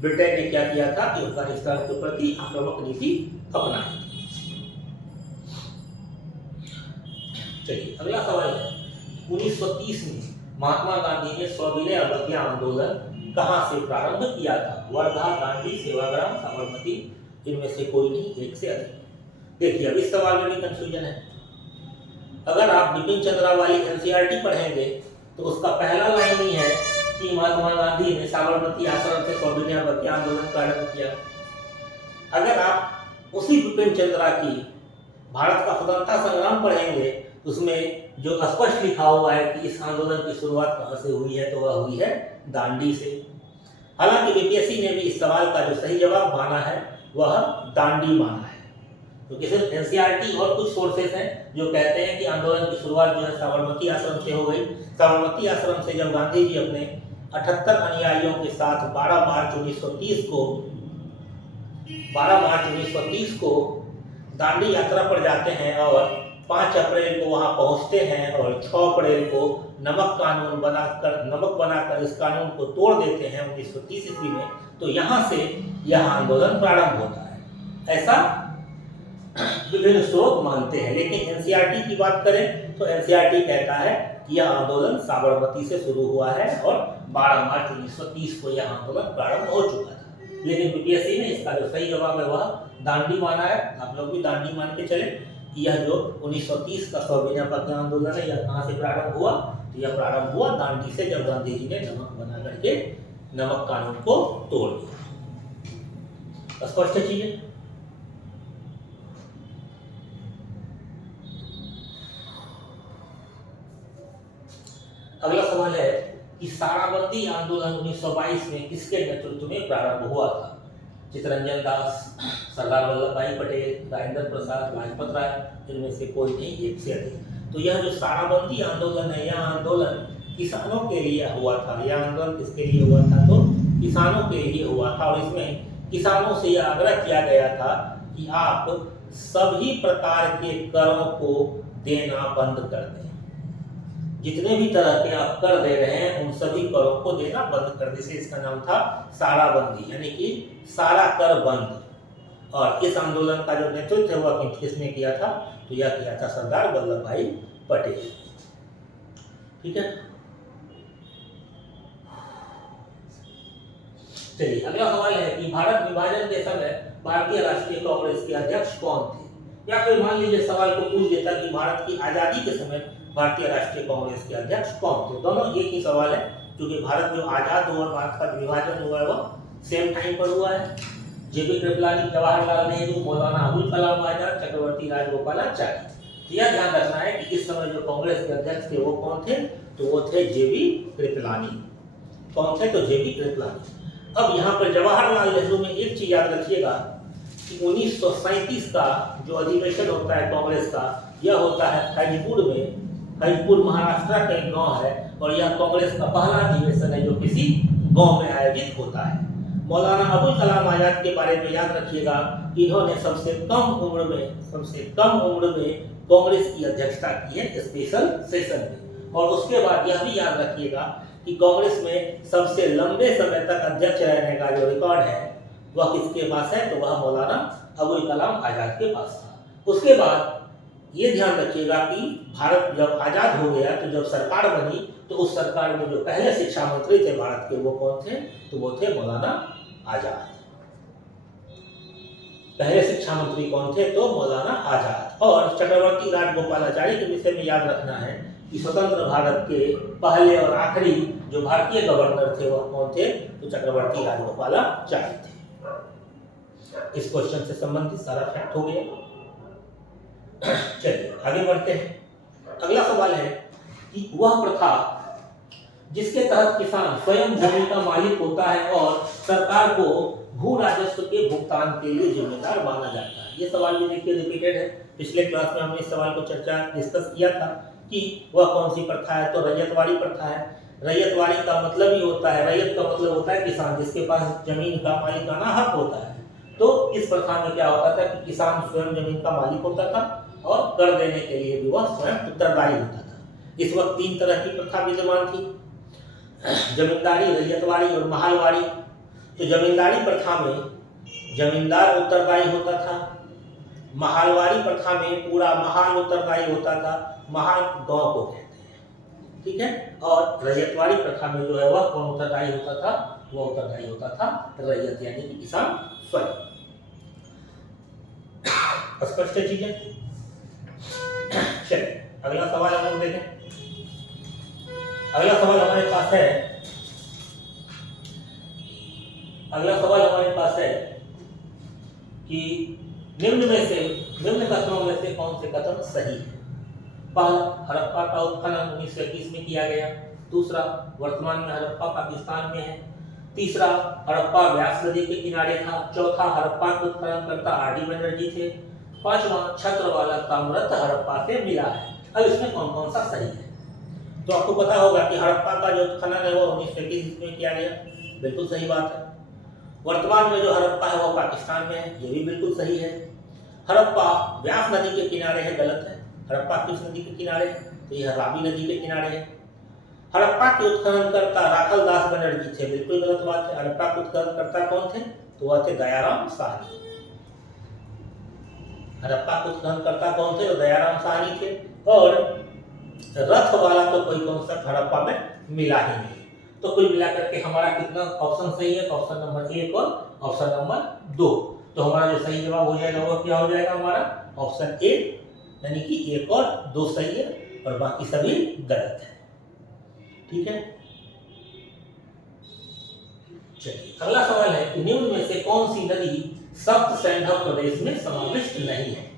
ब्रिटेन ने क्या किया था कि अफगानिस्तान के प्रति आक्रामक नीति अपनाई। चलिए अगला सवाल है 1930 में महात्मा गांधी ने सविनय अवज्ञा आंदोलन कहां से प्रारंभ किया था? वर्धा, दांडी, सेवाग्राम, साबरमती, इनमें से कोई नहीं, एक से अधिक। देखिए अब इस सवाल में भी कंफ्यूजन है। अगर आप बिपिन चंद्रा वाली एनसीईआरटी पढ़ेंगे तो उसका पहला लाइन ही है कि महात्मा गांधी ने साबरमती आश्रम से सविनय अवज्ञा आंदोलन प्रारंभ किया। अगर आप उसी बिपिन चंद्रा की भारत का स्वतंत्रता संग्राम पढ़ेंगे उसमें जो स्पष्ट लिखा हुआ है कि इस आंदोलन की शुरुआत कहां से हुई है तो वह हुई है दांडी से। हालांकि बीपीएससी ने भी इस सवाल का जो सही जवाब माना है वह दांडी माना है, क्योंकि सिर्फ एनसीईआरटी और कुछ सोर्सेस हैं जो कहते हैं कि आंदोलन की शुरुआत जो है साबरमती आश्रम से हो गई। साबरमती आश्रम से जब गांधी जी अपने 78 अनुयायियों के साथ 12 मार्च 1930 को दांडी यात्रा पर जाते हैं और 5 अप्रैल को वहां पहुंचते हैं और 6 अप्रैल को नमक बनाकर इस कानून को तोड़ देते हैं 1930 ईस्वी में, तो यहाँ से यह आंदोलन प्रारंभ होता है, ऐसा विभिन्न स्रोत मानते हैं। लेकिन एनसीईआरटी की बात करें तो एनसीईआरटी कहता है कि यह आंदोलन साबरमती से शुरू हुआ है और 12 मार्च 1930 को यह आंदोलन प्रारंभ हो चुका था। लेकिन बीपीएससी ने इसका जो सही जवाब है वह दांडी माना है। आप लोग भी दांडी मान के चले कि यह जो 1930 का सविनय अवज्ञा आंदोलन है यह कहाँ से प्रारंभ हुआ? तो यह प्रारंभ हुआ दांडी से, जब गांधी जी ने नमक बना करके नमक कानून को तोड़ दिया। स्पष्ट चीज है। अगला सवाल है कि साराबंदी आंदोलन 1922 में किसके नेतृत्व में प्रारंभ हुआ था? चित्तरंजन दास, सरदार वल्लभ भाई पटेल, राजेंद्र प्रसाद, लाजपत राय, इनमें से कोई नहीं, एक से अधिक। तो यह जो साराबंदी आंदोलन है, यह आंदोलन किसानों के लिए हुआ था। यह आंदोलन किसके लिए हुआ था? तो किसानों के लिए हुआ था। और इसमें किसानों से यह आग्रह किया गया था कि आप सभी प्रकार के करों को देना बंद कर दें। जितने भी तरह के आप कर दे रहे हैं उन सभी करों को देना बंद कर दें। इसलिए इसका नाम था साराबंदी, यानी कि सारा कर बंद। और इस आंदोलन का जो नेतृत्व हुआ किसने किया था? तो यह किया था सरदार वल्लभ भाई पटेल। ठीक है, चलिए अगला सवाल है कि भारत विभाजन के समय भारतीय राष्ट्रीय कांग्रेस के अध्यक्ष कौन थे? या फिर मान लीजिए सवाल को पूछ देता कि भारत की आजादी के समय भारतीय राष्ट्रीय कांग्रेस के अध्यक्ष कौन थे। दोनों एक ही सवाल है, क्योंकि भारत जो आजाद हुआ, भारत का विभाजन हुआ है वो सेम टाइम पर हुआ है। जेबी कृपलानी, जवाहरलाल नेहरू, मौलाना अबुल कलाम आजाद, चक्रवर्ती राजगोपालाचारी। यह ध्यान रखना है कि इस समय जो कांग्रेस के अध्यक्ष थे वो कौन थे? तो वो थे जेबी कृपलानी। कौन थे? तो जेबी कृपलानी। अब यहाँ पर जवाहरलाल नेहरू में एक चीज याद रखिएगा कि 1937 का जो अधिवेशन होता है कांग्रेस का, यह होता है फैजपुर में। फैजपुर महाराष्ट्र का एक गांव है और यह कांग्रेस का पहला अधिवेशन है जो किसी गांव में आयोजित होता है। मौलाना अबुल कलाम आजाद के बारे में याद रखिएगा कि इन्होंने सबसे कम उम्र में कांग्रेस की अध्यक्षता की है स्पेशल सेशन में। और उसके बाद यह भी याद रखिएगा कि कांग्रेस में सबसे लंबे समय तक अध्यक्ष रहने का जो रिकॉर्ड है वह किसके पास है? तो वह मौलाना अबुल कलाम आजाद के पास था। उसके बाद ये ध्यान रखिएगा कि भारत जब आजाद हो गया तो जब सरकार बनी तो उस सरकार में जो पहले शिक्षा मंत्री थे भारत के वो कौन थे? तो वो थे मौलाना आजाद। पहले शिक्षा मंत्री कौन थे? तो मौलाना आजाद। और चक्रवर्ती राजगोपालाचारी के विषय में याद रखना है कि स्वतंत्र भारत के पहले और आखिरी जो भारतीय गवर्नर थे वह कौन थे? तो चक्रवर्ती राजगोपालाचारी थे। इस क्वेश्चन से संबंधित सारा फैक्ट हो गया। चलिए आगे बढ़ते हैं। अगला सवाल है कि वह प्रथा जिसके तहत किसान स्वयं भूमि का मालिक होता है और सरकार को भू राजस्व के भुगतान के लिए जिम्मेदार माना जाता है। ये सवाल भी देखिए रिपीटेड है। पिछले क्लास में हमने इस सवाल को डिस्कस किया था कि वह कौन सी प्रथा है? तो रैयतवाड़ी प्रथा है। रैयतवाड़ी का मतलब ही होता है, रैयत का मतलब होता है किसान, जिसके पास जमीन का मालिकाना हक होता है। तो इस प्रथा में क्या होता था कि किसान स्वयं जमीन का मालिक होता था और कर देने के लिए भी वह स्वयं उत्तरदायी होता था। इस वक्त 3 तरह की प्रथा विद्यमान थी, जमींदारी, रैयतवाड़ी और महालवाड़ी। तो जमींदारी प्रथा में जमींदार उत्तरदायी होता था। महालवाड़ी प्रथा में पूरा महाल उत्तरदायी होता था। महाल गांव को कहते हैं, ठीक है। और रैयतवाड़ी प्रथा में जो है वह कौन उत्तरदायी होता था? वह उत्तरदायी होता था रैयत, यानी कि किसान स्वयं। स्पष्ट है चीजें? चलिए अगला सवाल हम लोग देखें। अगला सवाल हमारे पास है कि निम्न कथनों में से कौन से कथन सही है? पहला, हड़प्पा का उत्खनन 1921 में किया गया। दूसरा, वर्तमान में हड़प्पा पाकिस्तान में है। तीसरा, हड़प्पा व्यास नदी के किनारे था। चौथा, हड़प्पा के उत्खननकर्ता आर.डी. बनर्जी थे। पांचवा, छत्रवाला ताम्रत हड़प्पा से मिला है। अब इसमें कौन कौन सा सही है? तो आपको पता होगा कि हड़प्पा का जो उत्खनन है वो 1921 में किया गया, बिल्कुल सही बात है। वर्तमान में जो हड़प्पा है वो पाकिस्तान में है, ये भी बिल्कुल सही है। हड़प्पा व्यास नदी के किनारे है, गलत है। हड़प्पा किस नदी के किनारे है? तो यह रावी नदी के किनारे है। हड़प्पा के उत्खननकर्ता राखल दास बनर्जी थे, बिल्कुल गलत बात है। हड़प्पा के उत्खननकर्ता कौन थे? तो वह थे दयाराम साहनी। हड़प्पा के उत्खननकर्ता कौन थे? तो दयाराम साहनी थे। और रथ वाला तो कोई कॉन्सेप्ट हड़प्पा में मिला ही नहीं। तो कुल मिलाकर के हमारा कितना ऑप्शन सही है? ऑप्शन नंबर 1 और ऑप्शन नंबर 2। तो हमारा जो सही जवाब हो जाएगा वो क्या हो जाएगा? हमारा ऑप्शन ए, यानी कि 1 और 2 सही है और बाकी सभी गलत है। ठीक है, चलिए अगला सवाल है कि निम्न में से कौन सी नदी सप्त सैंधव प्रदेश में समाविष्ट नहीं है?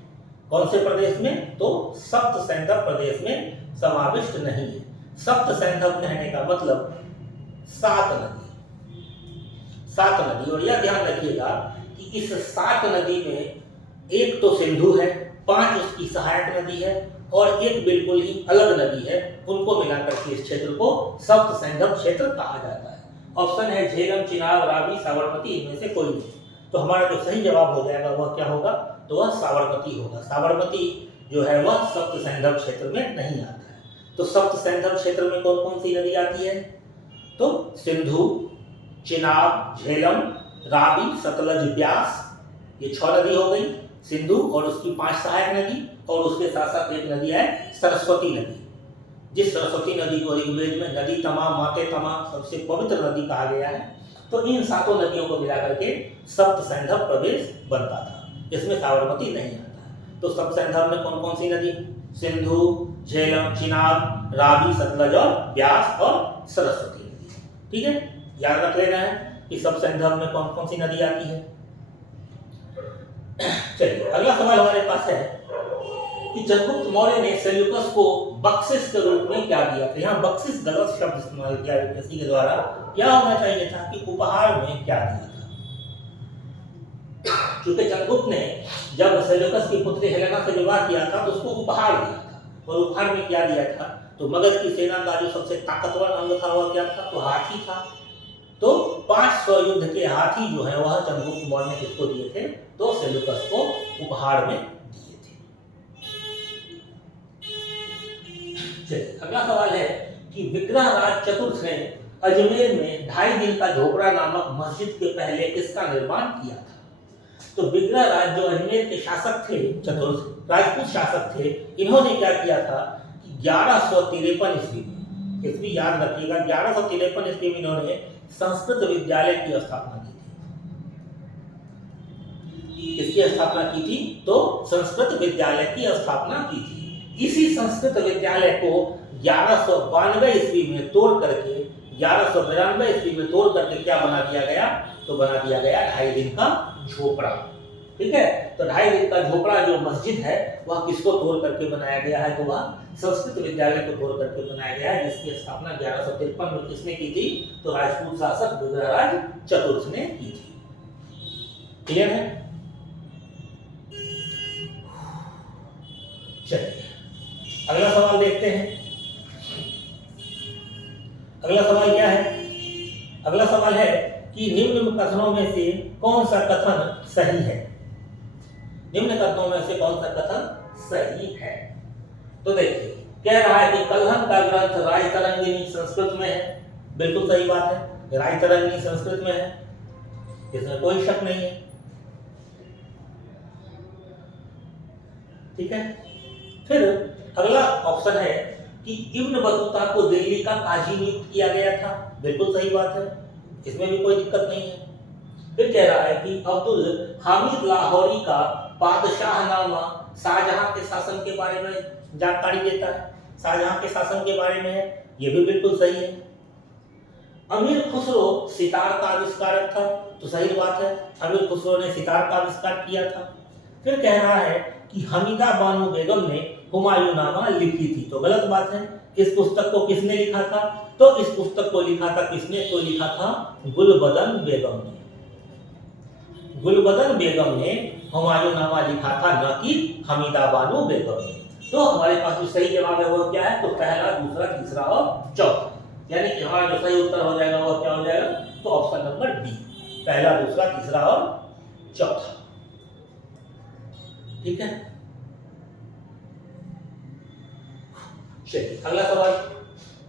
कौन से प्रदेश में? तो सप्त सैंधव प्रदेश में समाविष्ट नहीं है। सप्त सैंधव कहने का मतलब 7 नदी। और यह ध्यान रखिएगा कि इस 7 नदी में एक तो सिंधु है, 5 उसकी सहायक नदी है और एक बिल्कुल ही अलग नदी है। उनको मिलाकर के इस क्षेत्र को सप्त सैंधव क्षेत्र कहा जाता है। ऑप्शन है झेलम, चिनाब, रावी, साबरमती, इनमें से कोई नहीं। तो हमारा जो सही जवाब हो जाएगा वह क्या होगा, तो वह साबरमती होगा। साबरमती जो है वह सप्त सैंधव क्षेत्र में नहीं आता है। तो सप्त सैंधव क्षेत्र में कौन कौन सी नदी आती है, तो सिंधु, चिनाब, झेलम, रावी, सतलज, ब्यास, ये 6 नदी हो गई। सिंधु और उसकी 5 सहायक नदी और उसके साथ साथ एक नदी है सरस्वती नदी, जिस सरस्वती नदी को ऋग्वेद में नदी तमाम, माते तमाम, सबसे पवित्र नदी कहा गया है। तो इन 7 नदियों को मिलाकर के सप्त सैंधव प्रदेश बनता था, इसमें साबरमती नहीं आता है। तो सप्त सैंधव में कौन कौन सी नदी, सिंधु, झेलम, चिनाब, रावी, सतलज और ब्यास और सरस्वती नदी। ठीक है, याद रख लेना है कि सप्त सैंधव में कौन कौन सी नदी आती है। चलिए अगला सवाल हमारे पास है कि चंद्रगुप्त मौर्य ने सेल्यूकस को बख्शिश के रूप में क्या दिया था। यहाँ बख्शिश गलत शब्द इस्तेमाल किया किसी के द्वारा, क्या होना चाहिए था कि उपहार में क्या दिया था। क्योंकि चंद्रगुप्त ने जब सेल्यूकस की पुत्री हेलेना से विवाह किया था तो उसको उपहार दिया था, और उपहार में क्या दिया था, तो मगध की सेना का जो सबसे ताकतवर अंग था वह क्या था, तो हाथी था। तो 500 युद्ध के हाथी जो है वह चंद्रगुप्त मौर्य ने किसको दिए थे, तो सेल्यूकस को उपहार में दिए थे। चलिए अगला सवाल है कि विग्रहराज चतुर्थ ने अजमेर में 2.5 दिन का झोपड़ा नामक मस्जिद के पहले किसका निर्माण किया था। तो विग्रहराज जो अजमेर के शासक थे, चतुर्थ राजपूत शासक थे, इन्होंने क्या किया था कि 1153 ईस्वी में, इसमें याद रखिएगा 1153 ईस्वी में इन्होंने संस्कृत विद्यालय की स्थापना की थी। किसकी स्थापना की थी, तो संस्कृत विद्यालय की स्थापना की थी। इसी संस्कृत विद्यालय को 1192 ईस्वी में तोड़ करके 1192 ईस्वी में तोड़ करके क्या बना दिया गया, तो बना दिया गया 2.5 दिन का झोपड़ा। ठीक है, तो 2.5 दिन का झोपड़ा जो मस्जिद है वह किसको तोड़ करके बनाया गया है, तो वह संस्कृत विद्यालय को तोड़ करके बनाया गया है, जिसकी स्थापना 1153 में किसने की थी, तो राजपूत शासक विग्रहराज चतुर्थ ने की थी। क्लियर है। चलिए अगला सवाल देखते हैं। अगला सवाल क्या है, अगला सवाल है कि निम्न कथनों में से कौन सा कथन सही है। निम्न कथनों में से कौन सा कथन सही है, तो देखिए कह रहा है कि कलहन का ग्रंथ राजतरंगिणी संस्कृत में है। बिल्कुल सही बात है, राजतरंगिणी संस्कृत में है, इसमें कोई शक नहीं है। ठीक है, फिर अगला ऑप्शन है कि इब्न बतूता को दिल्ली का काजी नियुक्त किया गया था। बिल्कुल सही बात है, इसमें भी कोई दिक्कत नहीं है। फिर कह रहा है कि अब्दुल हामिद लाहौरी का बादशाहनामा शाहजहां के शासन के बारे में जानकारी देता है, शाहजहां के शासन के बारे में है, ये भी बिल्कुल सही है। अमीर खुसरो सितार का आविष्कारक था, तो सही बात है, अमीर खुसरो ने सितार का आविष्कार किया था। फिर कह रहा है कि हमीदा बानो बेगम ने हुमायूंनामा लिखी थी, तो गलत बात है। इस पुस्तक को किसने लिखा था, तो इस पुस्तक को लिखा था किसने, तो लिखा था गुलबदन बेगम ने। गुलबदन बेगम ने हुमायूंनामा लिखा था, न कि हमीदा बानो बेगम ने। तो हमारे पास जो सही जवाब है वो क्या है, तो पहला, दूसरा, तीसरा और चौथा, यानी कि हमारा जो सही उत्तर हो जाएगा वो क्या हो जाएगा, तो ऑप्शन नंबर डी, पहला, दूसरा, तीसरा और चौथा। ठीक है, चलिए अगला सवाल,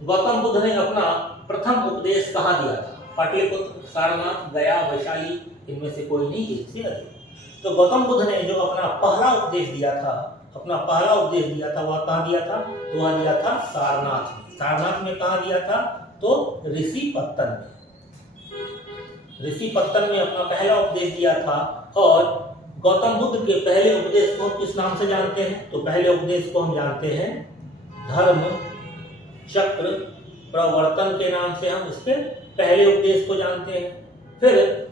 गौतम बुद्ध ने अपना प्रथम उपदेश कहाँ दिया था। पाटलिपुत्र, सारनाथ, गया, वैशाली, इनमें से कोई नहीं, एक से अधिक। तो गौतम बुद्ध ने जो अपना पहला उपदेश दिया था, अपना पहला उपदेश दिया था वह कहाँ दिया था, तो वह दिया था सारनाथ में। सारनाथ में कहाँ दिया था, तो ऋषिपत्तन में। ऋषिपत्तन में अपना पहला उपदेश दिया था। और गौतम बुद्ध के पहले उपदेश को किस नाम से जानते हैं, तो पहले उपदेश को हम जानते हैं धर्म चक्र प्रवर्तन के नाम से, हम इसके पहले उपदेश को जानते हैं। फिर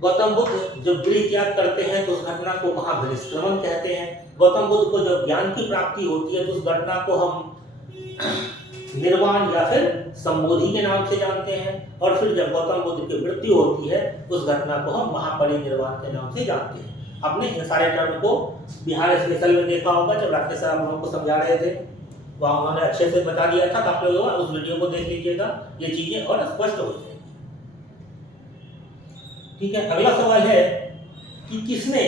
गौतम बुद्ध जब गृह त्याग करते हैं तो उस घटना को महाभिनिष्क्रमण कहते हैं। गौतम बुद्ध को जब ज्ञान की प्राप्ति होती है तो उस घटना को हम निर्वाण या फिर संबोधि के नाम से जानते हैं। और फिर जब गौतम बुद्ध की मृत्यु होती है उस घटना को हम महापरिनिर्वाण के नाम से जानते हैं। आपने इन सारे टर्म को बिहार स्पेशल में देखा होगा, जब राकेश सर आप लोगों को समझा रहे थे वहाँ उन्होंने अच्छे से बता दिया था। आप लोग उस वीडियो को देख लीजिएगा, ये चीजें और स्पष्ट हो जाएंगी। ठीक है, अगला सवाल है कि किसने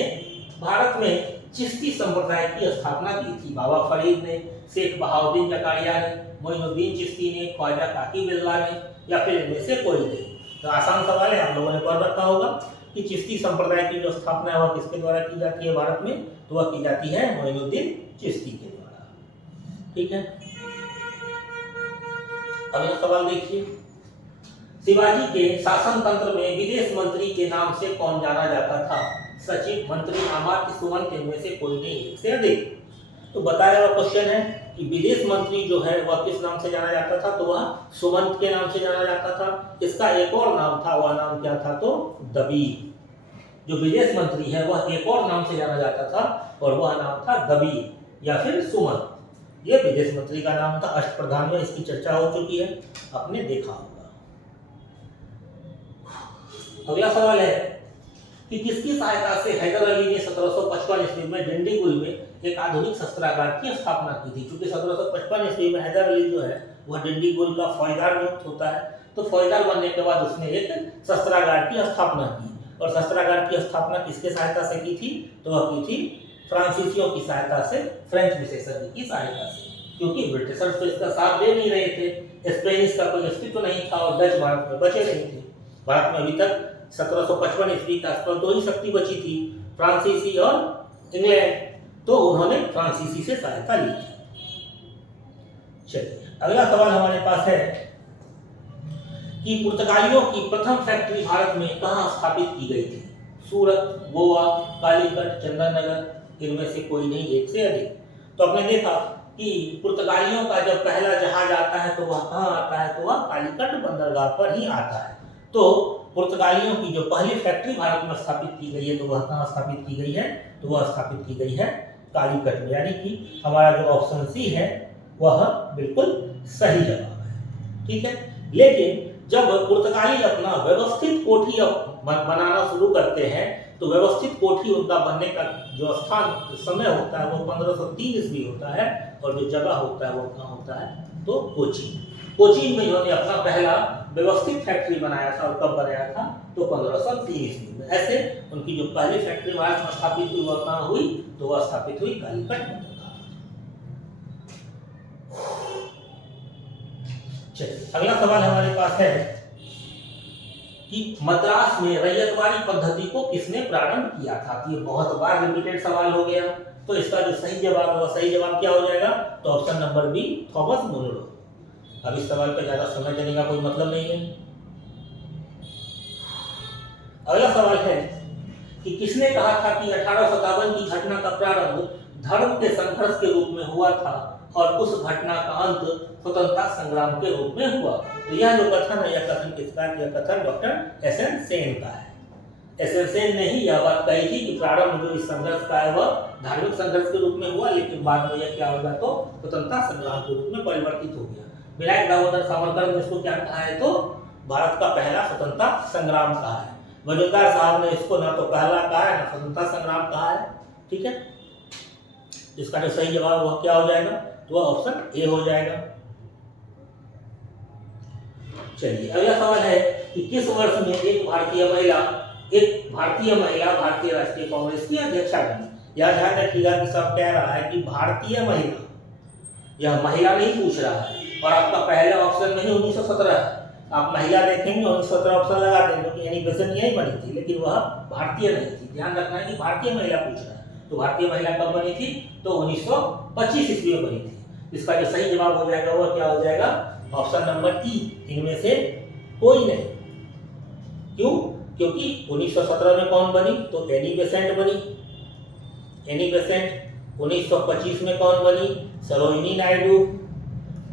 भारत में चिश्ती संप्रदाय की स्थापना की थी? बाबा फरीद ने, शेख बहाउद्दीन जकारिया ने, मोइनुद्दीन चिश्ती ने, ख्वाजा काकी बिरला ने, या फिर इनमें से कोई नहीं? तो आसान सवाल है, आप लोगों ने पढ़ रखा होगा कि चिश्ती संप्रदाय की जो स्थापना है वह किसके द्वारा की जाती है भारत में? तो वह की जाती है मोइनुद्दीन चिश्ती के द्वारा। ठीक है, अगला सवाल देखिए, शिवाजी के शासन तंत्र में विदेश मंत्री के नाम से कौन जाना जाता था? सचिव, मंत्री, अमात्य, सुमंत, इनमें से कोई नहीं, एक से अधिक। तो बताया हुआ क्वेश्चन है कि विदेश मंत्री जो है वह किस नाम से जाना जाता था? तो वह सुमंत के नाम से जाना जाता था। इसका एक और नाम था, वह नाम क्या था? तो दबीर। जो विदेश मंत्री है वह एक और नाम से जाना जाता था और वह नाम था दबीर या फिर सुमंत। यह विदेश मंत्री का नाम था। अष्टप्रधान में इसकी चर्चा हो चुकी है, आपने देखा होगा। अगला सवाल है कि किसकी सहायता से हैदर अली ने 1755 ईस्वी में डिंडीगुल में एक आधुनिक शस्त्रागार की स्थापना की थी? क्योंकि 1755 ईस्वी में हैदर अली जो है वह डिंडीगुल का फौजदार नियुक्त होता है, तो फौजदार बनने के बाद उसने एक शस्त्रागार की स्थापना की। और शस्त्रागार की स्थापना किसके सहायता से की थी? तो वह की थी फ्रांसीसियों की सहायता से, फ्रेंच विशेषज्ञ की सहायता से, क्योंकि ब्रिटिशर्स तो इसका साथ दे नहीं रहे थे। स्पेनिश का कोई अस्तित्व नहीं था और डच भारत में बचे नहीं थे। भारत में अभी तक 1755 ईस्वी के आसपास दो ही शक्ति बची थी, फ्रांसीसी और इंग्लैंड, तो उन्होंने फ्रांसीसी से सहायता ली थी। चलिए, अगला सवाल हमारे पास है कि पुर्तगालियों की प्रथम फैक्ट्री भारत में कहाँ स्थापित की गई थी? सूरत, गोवा, कालीकट, चंदननगर, इनमें से कोई नहीं, एक से अधिक। तो आपने देखा कि पुर्तगालियों का जब पहला जहाज आता है तो वह कहाँ आता है? तो वह कालीकट बंदरगाह पर ही आता है। तो पुर्तगालियों की जो पहली फैक्ट्री भारत में स्थापित की गई है तो वह कहाँ स्थापित की गई है? तो वह स्थापित की गई है कालीकट में। यानी कि हमारा जो ऑप्शन सी है वह बिल्कुल सही जवाब है। ठीक है, लेकिन जब पुर्तगाली अपना व्यवस्थित कोठी बनाना शुरू करते हैं तो व्यवस्थित कोठी उनका बनने का जो स्थान समय होता है वो 1503 ईस्वी होता है, और जो जगह होता है वो कहाँ होता है? तो कोचीन। कोचीन में इन्होंने अपना पहला व्यवस्थित फैक्ट्री बनाया था। और कब बनाया था? तो 1503 ईस्वी में। ऐसे उनकी जो पहली फैक्ट्री भारत में स्थापित हुई वह कहाँ हुई? तो वह स्थापित हुई कालीकट बंदरगाह। चलिए, अगला सवाल हमारे पास है कि मद्रास में रैयतवाड़ी पद्धति को किसने प्रारंभ किया था? ये बहुत बार रिपीटेड सवाल हो गया, तो इसका जो सही जवाब है वह सही जवाब क्या हो जाएगा? तो option number B, Thomas Munro. अब इस सवाल पर ज्यादा समय देने का कोई मतलब नहीं है। अगला सवाल है कि किसने कहा था कि 1857 की घटना का प्रारंभ धर्म के संघर्ष के रूप में हुआ था और उस घटना का अंत स्वतंत्रता संग्राम के रूप में हुआ? तो यह जो कथन है, यह कथन किसका है? यह कथन डॉक्टर एसएन सेन का है। एसएन सेन ने ही यह बात कही थी कि प्रारंभ जो इस संघर्ष का है वह धार्मिक संघर्ष के रूप में हुआ, लेकिन बाद में यह क्या होगा? तो स्वतंत्रता संग्राम के रूप में परिवर्तित हो गया। विनायक दामोदर सावरकर ने इसको क्या कहा है? तो भारत का पहला स्वतंत्रता संग्राम कहा है। मजूमदार साहब ने इसको ना तो पहला कहा है ना स्वतंत्रता संग्राम कहा है। ठीक है, इसका जो सही जवाब वह क्या हो जाएगा? तो वह ऑप्शन ए हो जाएगा। चलिए, अगला सवाल है कि किस वर्ष में एक भारतीय महिला भारतीय राष्ट्रीय कांग्रेस की अध्यक्षा बनी? यह ध्यान रखिएगा कि सब कह रहा है कि भारतीय महिला, यह महिला नहीं पूछ रहा है। और आपका पहला ऑप्शन में ही 1917 है। आप महिला देखेंगे 1917 ऑप्शन लगा देंगे, क्योंकि यानी बेसन यही बनी थी, लेकिन वह भारतीय नहीं थी। ध्यान रखना है कि भारतीय महिला पूछ रहा है। तो भारतीय महिला कब बनी थी? तो 1925 ईस्वी में बनी थी। इसका जो सही जवाब हो जाएगा वह क्या हो जाएगा? ऑप्शन नंबर ई, इनमें से कोई नहीं। क्यों? क्योंकि 1917 में कौन बनी? तो एनी बेसेंट बनी। एनी बेसेंट 1925 में कौन बनी? सरोजिनी नायडू।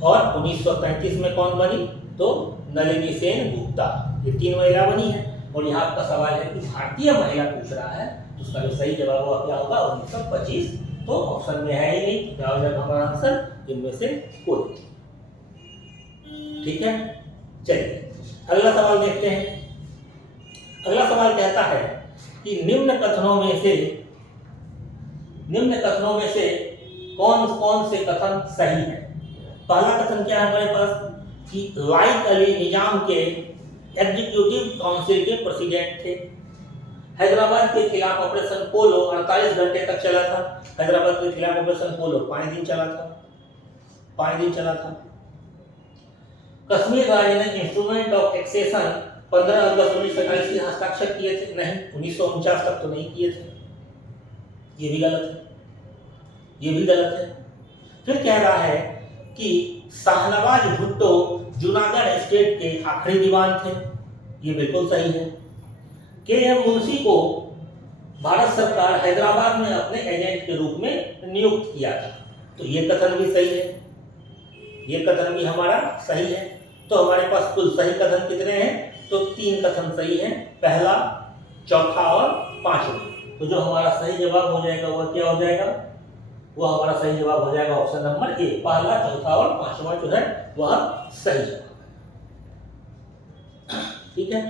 और 1933 में कौन बनी? तो नलिनी सेन गुप्ता। ये तीन महिला बनी है। और यहाँ आपका सवाल है कि भारतीय महिला पूछ रहा है, तो उसका जो सही जवाब हुआ क्या होगा? 1925। तो ऑप्शन में है ही नहीं, क्या हो जाएगा हमारा आंसर? इनमें से कोई। ठीक है, चलिए अगला सवाल देखते हैं। अगला सवाल कहता है कि निम्न कथनों में से कौन कौन से कथन सही है। पहला कथन क्या है हमारे पास कि लाइक अली निजाम के एग्जीक्यूटिव काउंसिल के प्रेसिडेंट थे। हैदराबाद के खिलाफ ऑपरेशन पोलो 48 घंटे तक चला था। हैदराबाद के खिलाफ ऑपरेशन पोलो 5 दिन चला था। कश्मीर राज्य ने इंस्ट्रूमेंट ऑफ टैक्सेशन 15 अगस्त 1947 की हस्ताक्षर किए थे। नहीं, 1949 तक तो नहीं किए थे। ये भी गलत है। फिर कह रहा है कि शाहनवाज भुट्टो जूनागढ़ स्टेट के आखिरी दीवान थे। ये बिल्कुल सही है। के.एम. मुंशी को भारत सरकार हैदराबाद में अपने एजेंट के रूप में नियुक्त किया था। तो ये कथन भी सही है, ये कथन भी हमारा सही है। तो हमारे पास कुल सही कथन कितने हैं? तो 3 कथन सही हैं, पहला, चौथा और पांचवा। तो जो हमारा सही जवाब हो जाएगा वह क्या हो जाएगा? वह हमारा सही जवाब हो जाएगा ऑप्शन नंबर ए, पहला, चौथा और पांचवा जो है वह सही जवाब है। ठीक है,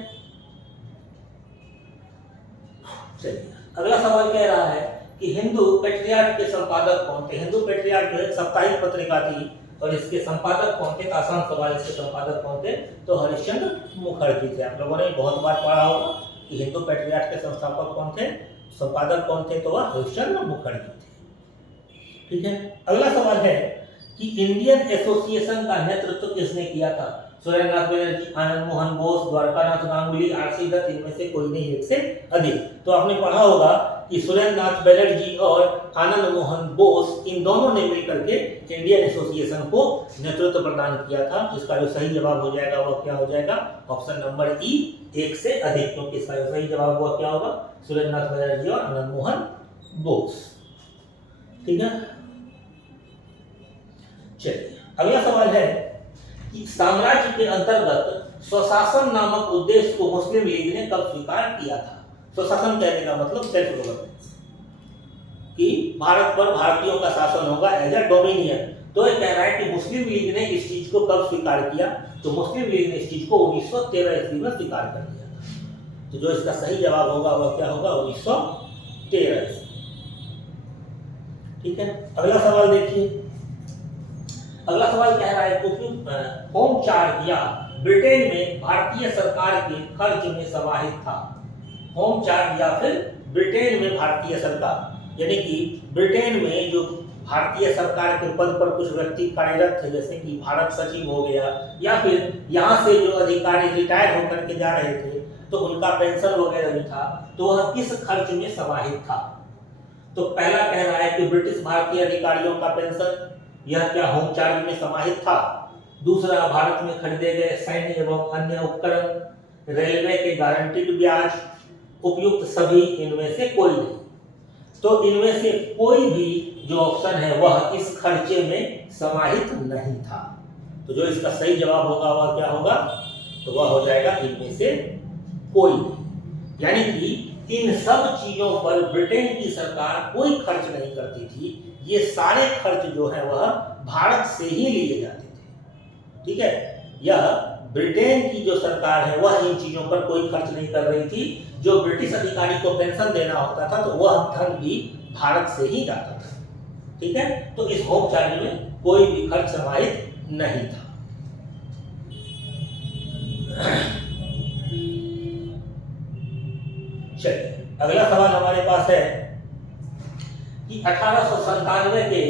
चलिए अगला सवाल कह रहा है कि हिंदू पेट्रियार्क के संपादक कौन थे। हिंदू पेट्रियार्क जो है साप्ताहिक पत्रिका थी और इसके संपादक कौन थे? आसान सवाल, इसके संपादक कौन थे? तो हरिश्चंद्र मुखर्जी थे। आप लोगों ने बहुत बार पढ़ा होगा कि हिंदू पेट्रियार्क के संस्थापक कौन थे, संपादक कौन थे? तो वह हरिश्चंद्र मुखर्जी थे। ठीक है, अगला सवाल है कि इंडियन एसोसिएशन का नेतृत्व किसने किया था? सुरेंद्रनाथ बनर्जी, आनंद मोहन बोस, द्वारकानाथ गांगुली, आर.सी. दत्त, इनमें से कोई नहीं, एक से अधिक। तो आपने पढ़ा होगा कि सुरेंद्रनाथ बनर्जी और आनंद मोहन बोस इन दोनों ने मिलकर के इंडियन एसोसिएशन को नेतृत्व प्रदान किया था। इसका जो सही जवाब हो जाएगा वह क्या हो जाएगा? ऑप्शन नंबर ई, एक से अधिक, क्योंकि इसका जो सही जवाब हुआ क्या होगा? सुरेंद्रनाथ बनर्जी और आनंद मोहन बोस। ठीक है, चलिए अगला सवाल है कि साम्राज्य के अंतर्गत स्वशासन नामक उद्देश्य को मुस्लिम लीग ने कब स्वीकार किया था? स्वशासन कहने का मतलब सेल्फ गवर्नेंस, कि भारत पर भारतीयों का शासन होगा एज अ डोमिनियन। तो ये कह रहा है कि मुस्लिम लीग ने इस चीज को कब स्वीकार किया? तो मुस्लिम लीग ने इस चीज को 1913 ईस्वी में स्वीकार कर दिया था। तो जो इसका सही जवाब होगा वह क्या होगा? 1913 ईस्वी। ठीक है, अगला सवाल देखिए। अगला सवाल कह रहा है कि होम चार्ज या ब्रिटेन में भारतीय सरकार के खर्च में समाहित था। होम चार्ज या फिर ब्रिटेन में भारतीय सरकार, यानी कि ब्रिटेन में जो भारतीय सरकार के पद पर कुछ व्यक्ति कार्यरत थे, जैसे कि भारत सचिव हो गया, या फिर यहाँ से जो अधिकारी रिटायर होकर के जा रहे थे तो उनका पेंशन वगैरह भी था, तो वह किस खर्च में समाहित था? तो पहला कह रहा है कि ब्रिटिश भारतीय अधिकारियों का पेंशन, यह क्या होम चार्ज में समाहित था? दूसरा, भारत में खरीदे गए सैन्य एवं अन्य उपकरण, रेलवे के गारंटीड ब्याज, उपयुक्त सभी, इनमें से कोई नहीं। तो इनमें से कोई भी जो ऑप्शन है वह इस खर्चे में समाहित नहीं था। तो जो इसका सही जवाब होगा वह क्या होगा? तो वह हो जाएगा इनमें से कोई नहीं। यानी कि इन सब चीजों पर ब्रिटेन की सरकार कोई खर्च नहीं करती थी। ये सारे खर्च जो है वह भारत से ही लिए जाते थे। ठीक है, यह ब्रिटेन की जो सरकार है वह इन चीजों पर कोई खर्च नहीं कर रही थी। जो ब्रिटिश अधिकारी को पेंशन देना होता था तो वह धन भी भारत से ही जाता था। ठीक है, तो इस होम चार्ज में कोई भी खर्च समाहित नहीं था। चलिए अगला सवाल हमारे पास है कि 1897 के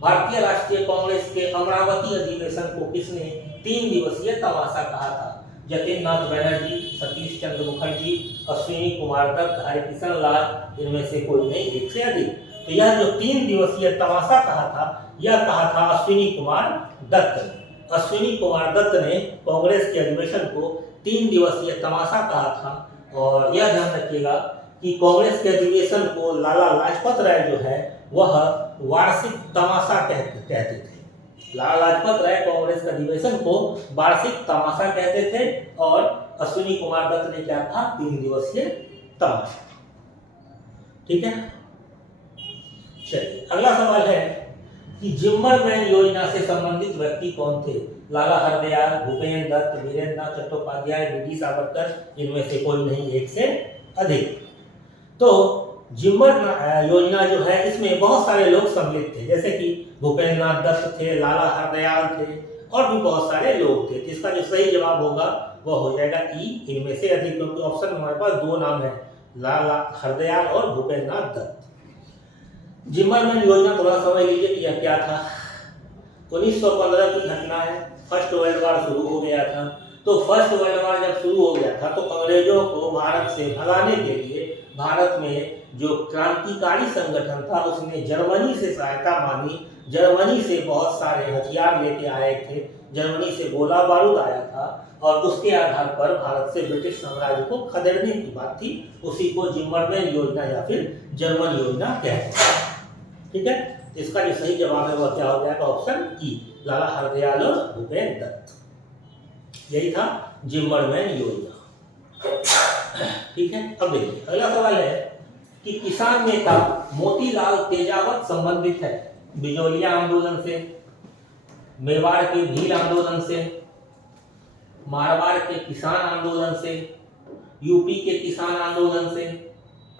भारतीय राष्ट्रीय कांग्रेस के अमरावती अधिवेशन को किसने 3 दिवसीय तमाशा कहा था? जतिन नाथ बनर्जी, सतीश चंद्र मुखर्जी, अश्विनी कुमार दत्त, हरिकिशन लाल, इनमें से कोई नहीं, एक से अधिक। तो यह जो 3 दिवसीय तमाशा कहा था, यह कहा था अश्विनी कुमार दत्त। अश्विनी कुमार दत्त ने कांग्रेस के अधिवेशन को 3 दिवसीय तमाशा कहा था। और यह ध्यान रखिएगा कि कांग्रेस के अधिवेशन को लाला लाजपत राय जो है वह वार्षिक तमाशा कहते थे। लाला लाजपत राय कांग्रेस के अधिवेशन को वार्षिक तमाशा कहते थे और अश्विनी कुमार दत्त ने क्या कहा? 3 दिवसीय तमाशा। ठीक है, चलिए अगला सवाल है कि जिम्मरमैन योजना से संबंधित व्यक्ति कौन थे? लाला हरदयाल, भूपेन्द्र दत्त, वीरेंद्र चट्टोपाध्याय, वी.डी. सावरकर, इनमें से कोई नहीं, एक से अधिक। तो जिम्मर योजना जो है इसमें बहुत सारे लोग सम्मिलित थे, जैसे कि भूपेन्द्र दत्त थे, लाला हरदयाल थे और भी बहुत सारे लोग थे। तो इसका जो सही जवाब होगा वह हो जाएगा ई, इनमें से अधिक, क्योंकि ऑप्शन में हमारे पास दो नाम है, लाला हरदयाल और भूपेन्द्र दत्त। जिम्मरमैन योजना थोड़ा समझ लीजिए कि यह क्या था। 1915 की घटना है, फर्स्ट वर्ल्ड वॉर शुरू हो गया था। तो फर्स्ट वर्ल्ड वॉर जब शुरू हो गया था तो अंग्रेजों को भारत से भगाने के लिए भारत में जो क्रांतिकारी संगठन था उसने जर्मनी से सहायता मांगी। जर्मनी से बहुत सारे हथियार लेके आए थे, जर्मनी से गोला बारूद आया था और उसके आधार पर भारत से ब्रिटिश साम्राज्य को खदेड़ने की बात थी। उसी को जिम्मरमैन योजना या फिर जर्मन योजना कहते हैं। ठीक है, इसका जो सही जवाब है वह क्या हो जाएगा? ऑप्शन ई, लाला हरदयाल और भूपेन्द्र दत्त। यही था जिम्मरमैन योजना। ठीक है, अब देखिए अगला सवाल है कि किसान नेता मोतीलाल तेजावत संबंधित है बिजोलिया आंदोलन से, मेवाड़ के भील आंदोलन से, मारवाड़ के किसान आंदोलन से, यूपी के किसान आंदोलन से,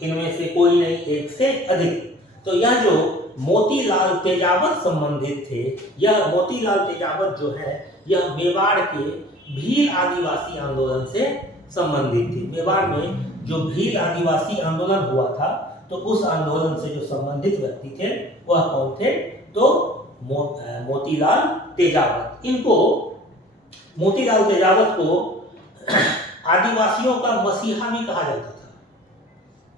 इनमें से कोई नहीं, एक से अधिक। तो यह जो मोतीलाल तेजावत संबंधित थे, यह मोतीलाल तेजावत जो है यह मेवाड़ के भील आदिवासी आंदोलन से संबंधित थी। मेवाड़ में जो भील आदिवासी आंदोलन हुआ था तो उस आंदोलन से जो संबंधित व्यक्ति थे वह कौन थे? तो मोतीलाल तेजावत। इनको मोतीलाल तेजावत को आदिवासियों का मसीहा भी कहा जाता था।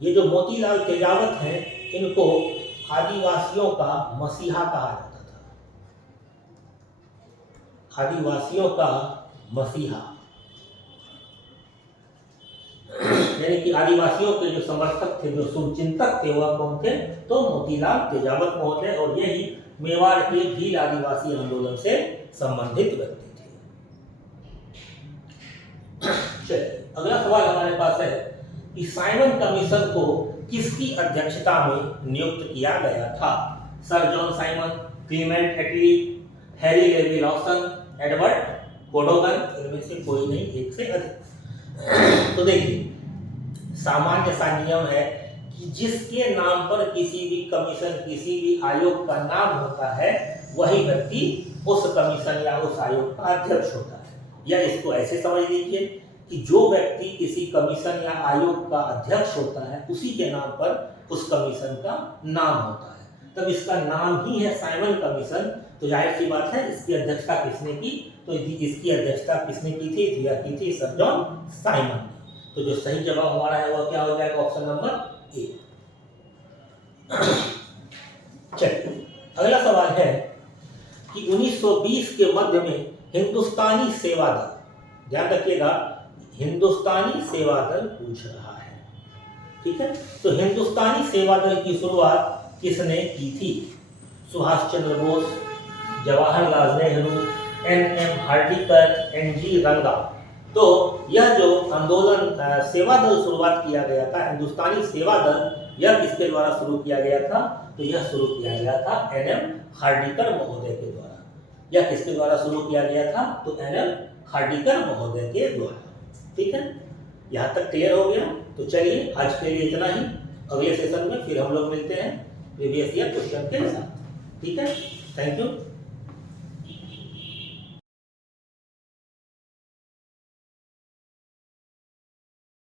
ये जो मोतीलाल तेजावत हैं इनको आदिवासियों का मसीहा कहा जाता था। आदिवासियों का मसीहा यानी कि आदिवासियों के जो समर्थक थे, जो शुभचिंतक थे, वह कौन थे? तो मोतीलाल तेजावत महोदय, और यही मेवाड़ के भील आदिवासी आंदोलन से संबंधित व्यक्ति थे। चलिए अगला सवाल हमारे पास है कि साइमन कमीशन को किसकी अध्यक्षता में नियुक्त किया गया था? सर जॉन साइमन, क्लीमेंट एटली, हैरी लेवी लॉसन, एडवर्ड कोडोगन, इनमें से कोई नहीं, एक से अधिक। तो देखिए सामान्य सा नियम है कि जिसके नाम पर किसी भी कमीशन, किसी भी आयोग का नाम होता है वही व्यक्ति उस कमीशन या उस आयोग का अध्यक्ष होता है। या इसको ऐसे समझ लीजिए कि जो व्यक्ति किसी कमीशन या आयोग का अध्यक्ष होता है उसी के नाम पर उस कमीशन का नाम होता है। तब इसका नाम ही है साइमन कमीशन। तो जाहिर सी बात है इसकी अध्यक्षता किसने की? तो इसकी अध्यक्षता किसने की थी? यह की थी सर जॉन साइमन। तो जो सही जवाब हमारा है वह क्या हो जाएगा? Option number A. चलिए अगला सवाल है कि 1920 के मध्य में हिंदुस्तानी सेवा दल, ध्यान रखिएगा हिंदुस्तानी सेवा दल पूछ रहा है। ठीक है, तो हिंदुस्तानी सेवा दल की शुरुआत किसने की थी? सुभाष चंद्र बोस, जवाहरलाल नेहरू, एन.एम. हार्डिकर, एन.जी. रंगा। तो यह जो आंदोलन सेवा दल शुरुआत किया गया था, हिंदुस्तानी सेवा दल, यह किसके द्वारा शुरू किया गया था? तो यह शुरू किया गया था एन.एम. हार्डिकर महोदय के द्वारा। यह किसके द्वारा शुरू किया गया था? तो एन.एम. हार्डिकर महोदय के द्वारा। ठीक है, यहाँ तक क्लियर हो गया। तो चलिए आज के लिए इतना ही। अगले सेशन में फिर हम लोग मिलते हैं प्रीवियस ईयर क्वेश्चन के साथ। ठीक है, थैंक यू।